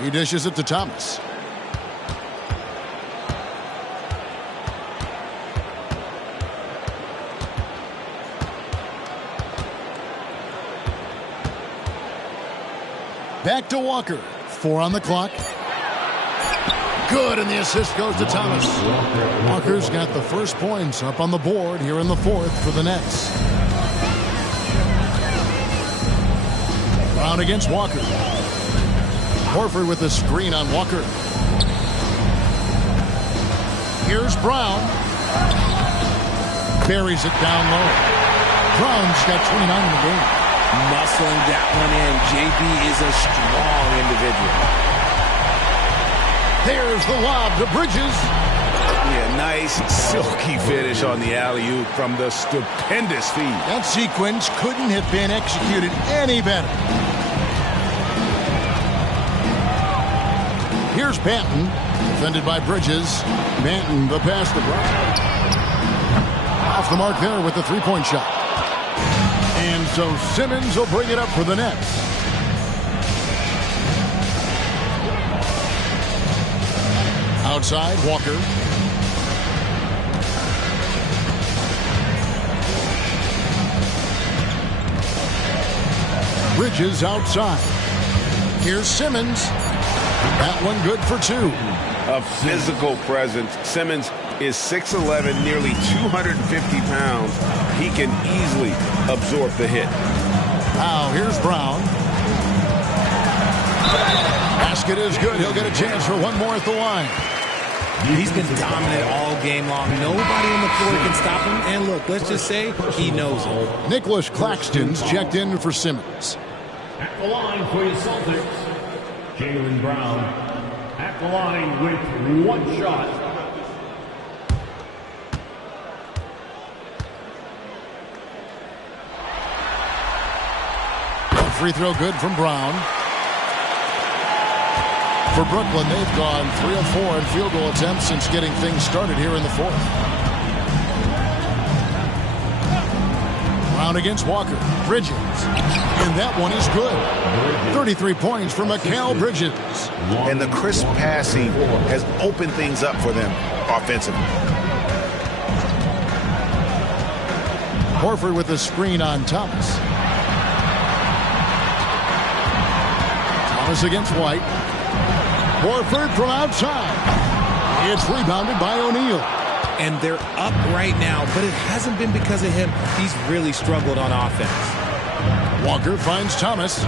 He dishes it to Thomas. Back to Walker. 4 on the clock. Good, and the assist goes to Thomas. Walker's got the first points up on the board here in the fourth for the Nets. Brown against Walker. Horford with the screen on Walker. Here's Brown. Buries it down low. Brown's got 29 in the game. Muscling that one in. JB is a strong individual. There's the lob to Bridges. Yeah, nice silky finish on the alley-oop from the stupendous feed. That sequence couldn't have been executed any better. Here's Banton, defended by Bridges. Banton, the pass to Brown. Off the mark there with the three-point shot. And so Simmons will bring it up for the Nets. Outside, Walker. Bridges outside. Here's Simmons. That one good for 2. A physical presence. Simmons is 6'11", nearly 250 pounds. He can easily absorb the hit. Now here's Brown. Basket is good. He'll get a chance for one more at the line. He's been dominant all game long. Nobody on the floor can stop him. And look, let's just say he knows it. Nicholas Claxton's checked in for Simmons. At the line for your Celtics, Jaylen Brown. At the line with 1 shot. A free throw good from Brown. For Brooklyn, they've gone 3 of 4 in field goal attempts since getting things started here in the fourth. Brown against Walker. Bridges. And that one is good. 33 points for Mikal Bridges. And the crisp passing has opened things up for them offensively. Horford with the screen on Thomas. Thomas against White. Horford from outside. It's rebounded by O'Neal. And they're up right now, but it hasn't been because of him. He's really struggled on offense. Walker finds Thomas.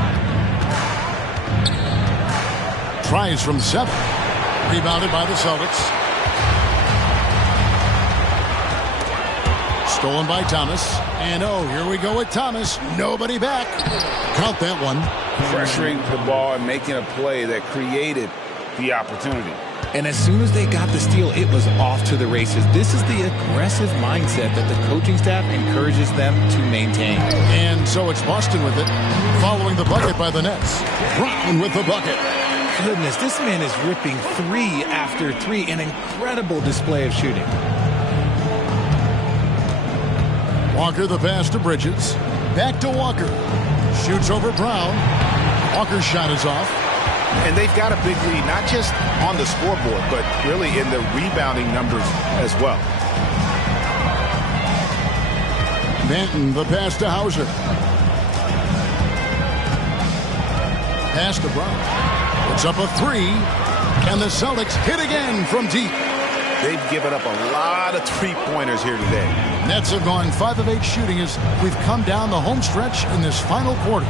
Tries from 7. Rebounded by the Celtics. Stolen by Thomas. And here we go with Thomas. Nobody back. Count that one. Pressuring the ball and making a play that created the opportunity. And as soon as they got the steal, it was off to the races. This is the aggressive mindset that the coaching staff encourages them to maintain. And so it's Boston with it, following the bucket by the Nets. Brown with the bucket. Goodness, this man is ripping 3 after 3. An incredible display of shooting. Walker the pass to Bridges. Back to Walker. Shoots over Brown. Walker's shot is off. And they've got a big lead, not just on the scoreboard, but really in the rebounding numbers as well. Banton, the pass to Hauser. Pass to Brown. It's up a 3. And the Celtics hit again from deep. They've given up a lot of three-pointers here today. Nets have gone 5 of 8 shooting as we've come down the home stretch in this final quarter.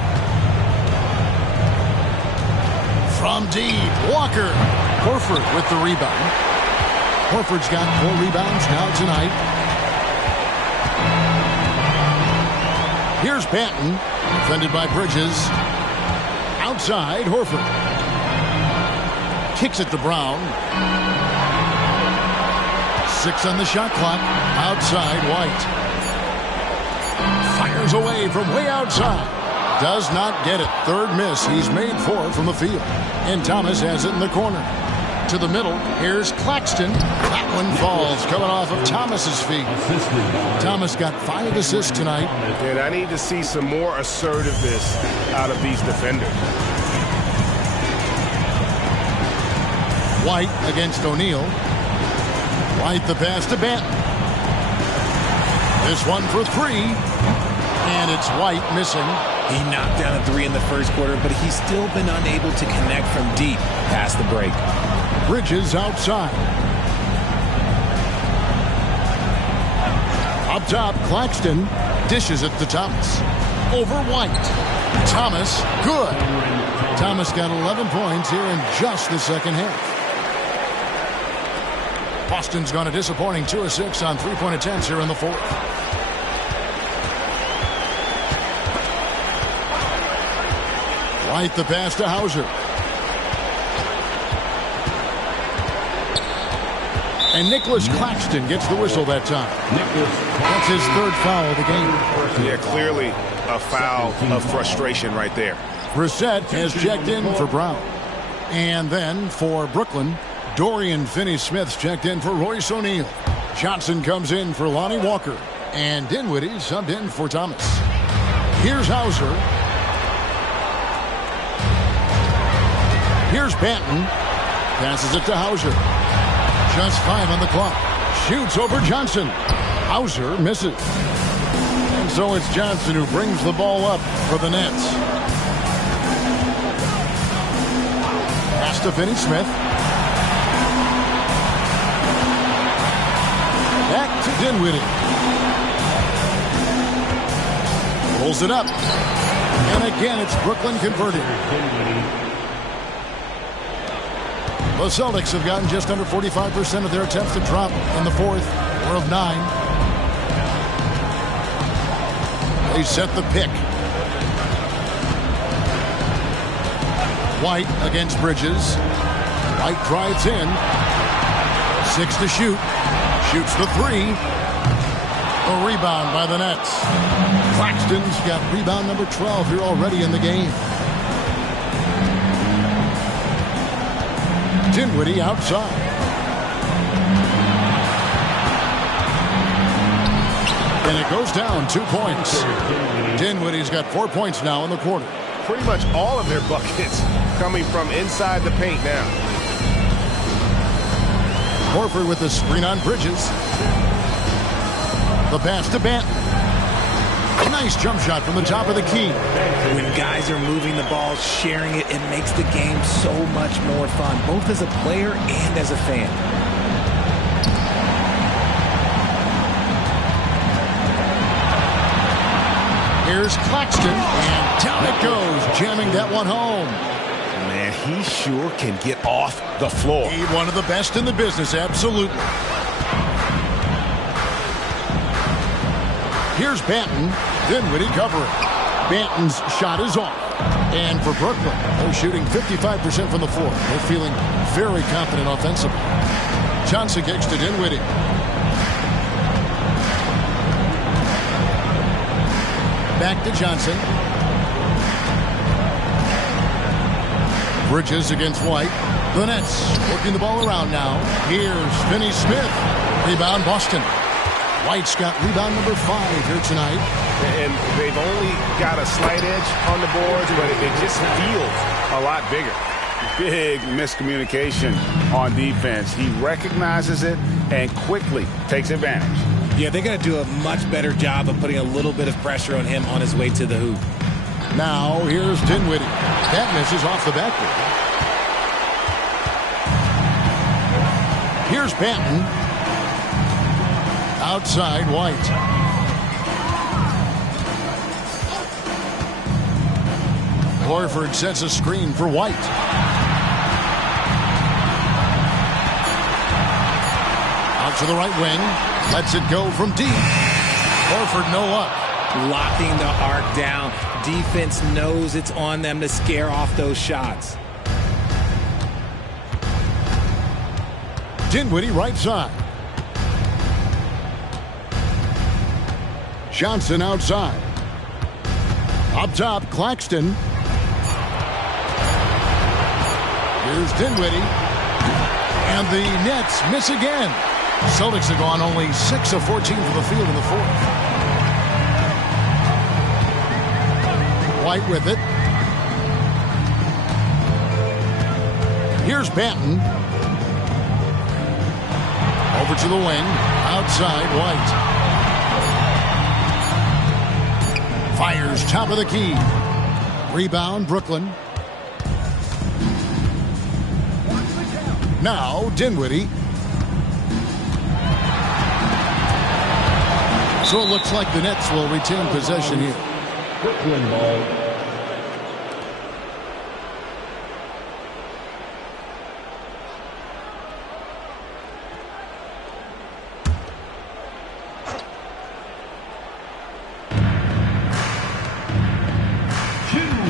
From deep, Walker. Horford with the rebound. Horford's got 4 rebounds now tonight. Here's Banton, defended by Bridges. Outside, Horford. Kicks it to Brown. 6 on the shot clock. Outside, White. Fires away from way outside. Does not get it. 3rd miss. He's made 4 from the field. And Thomas has it in the corner. To the middle. Here's Claxton. That one falls. Coming off of Thomas's feet. Thomas got 5 assists tonight. And I need to see some more assertiveness out of these defenders. White against O'Neal. White the pass to Banton. This one for 3. And it's White missing. He knocked down a three in the first quarter, but he's still been unable to connect from deep past the break. Bridges outside. Up top, Claxton dishes it to Thomas. Over White. Thomas, good. Thomas got 11 points here in just the second half. Boston's gone a disappointing 2 of 6 on three-point attempts here in the fourth. White the pass to Hauser. And Nicholas Claxton gets the whistle that time. That's his third foul of the game. Yeah, clearly a foul of frustration right there. Brissett has checked in for Brown. And then for Brooklyn, Dorian Finney-Smith's checked in for Royce O'Neal. Johnson comes in for Lonnie Walker. And Dinwiddie subbed in for Thomas. Here's Hauser. Here's Banton. Passes it to Hauser. Just 5 on the clock. Shoots over Johnson. Hauser misses. And so it's Johnson who brings the ball up for the Nets. Pass to Finney-Smith. Back to Dinwiddie. Pulls it up. And again, it's Brooklyn converting. The Celtics have gotten just under 45% of their attempts to drop in the fourth. 4 of 9. They set the pick. White against Bridges. White drives in. 6 to shoot. Shoots the 3. A rebound by the Nets. Claxton's got rebound number 12 here already in the game. Dinwiddie outside. And it goes down 2 points. Dinwiddie's got 4 points now in the quarter. Pretty much all of their buckets coming from inside the paint now. Horford with the screen on Bridges. The pass to Banton. Nice jump shot from the top of the key. When guys are moving the ball, sharing it, it makes the game so much more fun, both as a player and as a fan. Here's Claxton, and down it goes, jamming that one home. Man, he sure can get off the floor. He's one of the best in the business, absolutely. Here's Banton. Dinwiddie covering. Banton's shot is off. And for Brooklyn, they're shooting 55% from the floor. They're feeling very confident offensively. Johnson kicks to Dinwiddie. Back to Johnson. Bridges against White. The Nets working the ball around now. Here's Finney-Smith. Rebound Boston. White's got rebound number 5 here tonight. And they've only got a slight edge on the boards, but it just feels a lot bigger. Big miscommunication on defense. He recognizes it and quickly takes advantage. Yeah, they're going to do a much better job of putting a little bit of pressure on him on his way to the hoop. Now, here's Dinwiddie. That misses off the backboard. Here's Banton. Outside, White. Horford sets a screen for White. Out to the right wing. Lets it go from deep. Horford no luck. Locking the arc down. Defense knows it's on them to scare off those shots. Dinwiddie right side. Johnson outside. Up top, Claxton. Here's Dinwiddie. And the Nets miss again. Celtics have gone only 6 of 14 from the field in the fourth. White with it. Here's Banton. Over to the wing. Outside, White. Fires top of the key. Rebound, Brooklyn. Now, Dinwiddie. So it looks like the Nets will retain possession here. Brooklyn ball.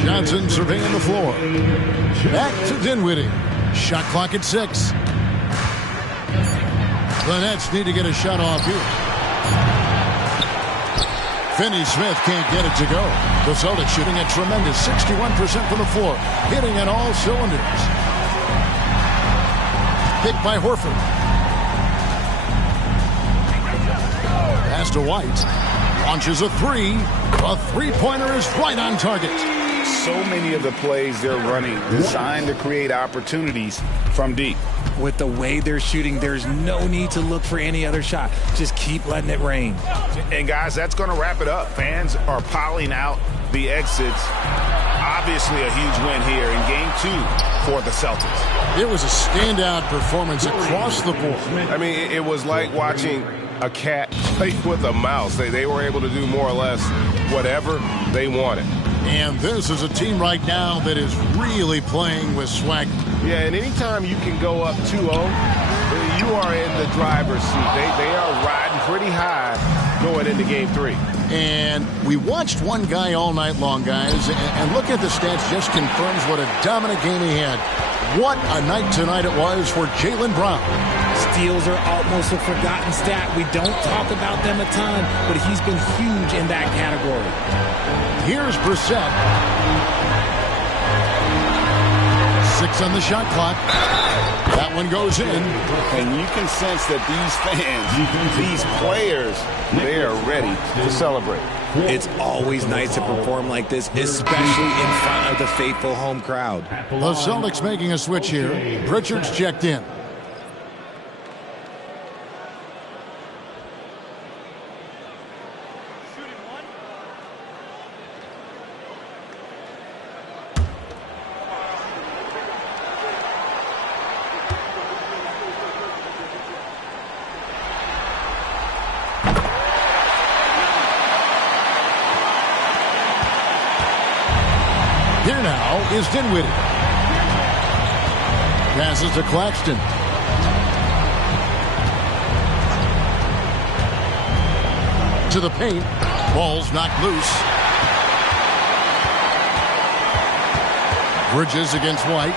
Johnson surveying the floor. Back to Dinwiddie. Shot clock at 6. The Nets need to get a shot off here. Finney-Smith can't get it to go. The Celtics shooting a tremendous 61% from the floor, hitting on all cylinders. Picked by Horford. Pass to White. Launches a 3. A three-pointer is right on target. So many of the plays they're running designed to create opportunities from deep. With the way they're shooting, there's no need to look for any other shot. Just keep letting it rain. And, guys, that's going to wrap it up. Fans are piling out the exits. Obviously a huge win here in Game 2 for the Celtics. It was a standout performance across the board. I mean, it was like watching a cat play with a mouse. They were able to do more or less whatever they wanted. And this is a team right now that is really playing with swagger. Yeah, and anytime you can go up 2-0, you are in the driver's seat. They are riding pretty high going into Game 3. And we watched one guy all night long, guys, and looking at the stats just confirms what a dominant game he had. What a night tonight it was for Jaylen Brown. Steals are almost a forgotten stat. We don't talk about them a ton, but he's been huge in that category. Here's Brissett. 6 on the shot clock. That one goes in. And you can sense that these fans, these players, they are ready to celebrate. It's always nice to perform like this, especially in front of the faithful home crowd. The Celtics making a switch here. Richards checked in. Here now is Dinwiddie. Passes to Claxton. To the paint. Ball's knocked loose. Bridges against White.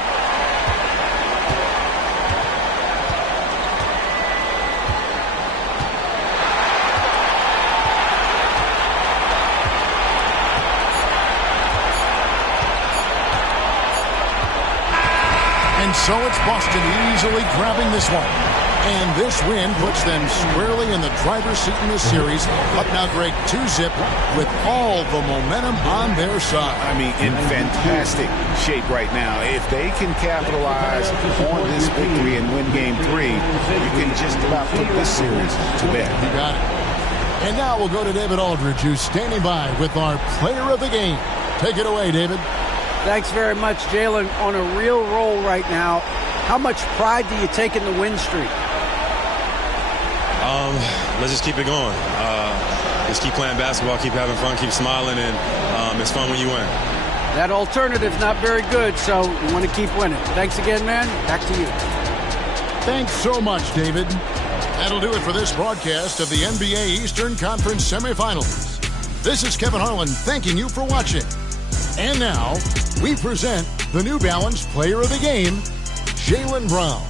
And so it's Boston easily grabbing this one. And this win puts them squarely in the driver's seat in this series. Up now, Greg, 2-0 with all the momentum on their side. I mean, in fantastic shape right now. If they can capitalize on this victory and win Game 3, you can just about put this series to bed. You got it. And now we'll go to David Aldridge, who's standing by with our player of the game. Take it away, David. Thanks very much, Jaylen. On a real roll right now. How much pride do you take in the win streak? Let's just keep it going. Just keep playing basketball, keep having fun, keep smiling, and it's fun when you win. That alternative's not very good, so you want to keep winning. Thanks again, man. Back to you. Thanks so much, David. That'll do it for this broadcast of the NBA Eastern Conference Semifinals. This is Kevin Harlan thanking you for watching. And now, we present the New Balance Player of the Game, Jaylen Brown.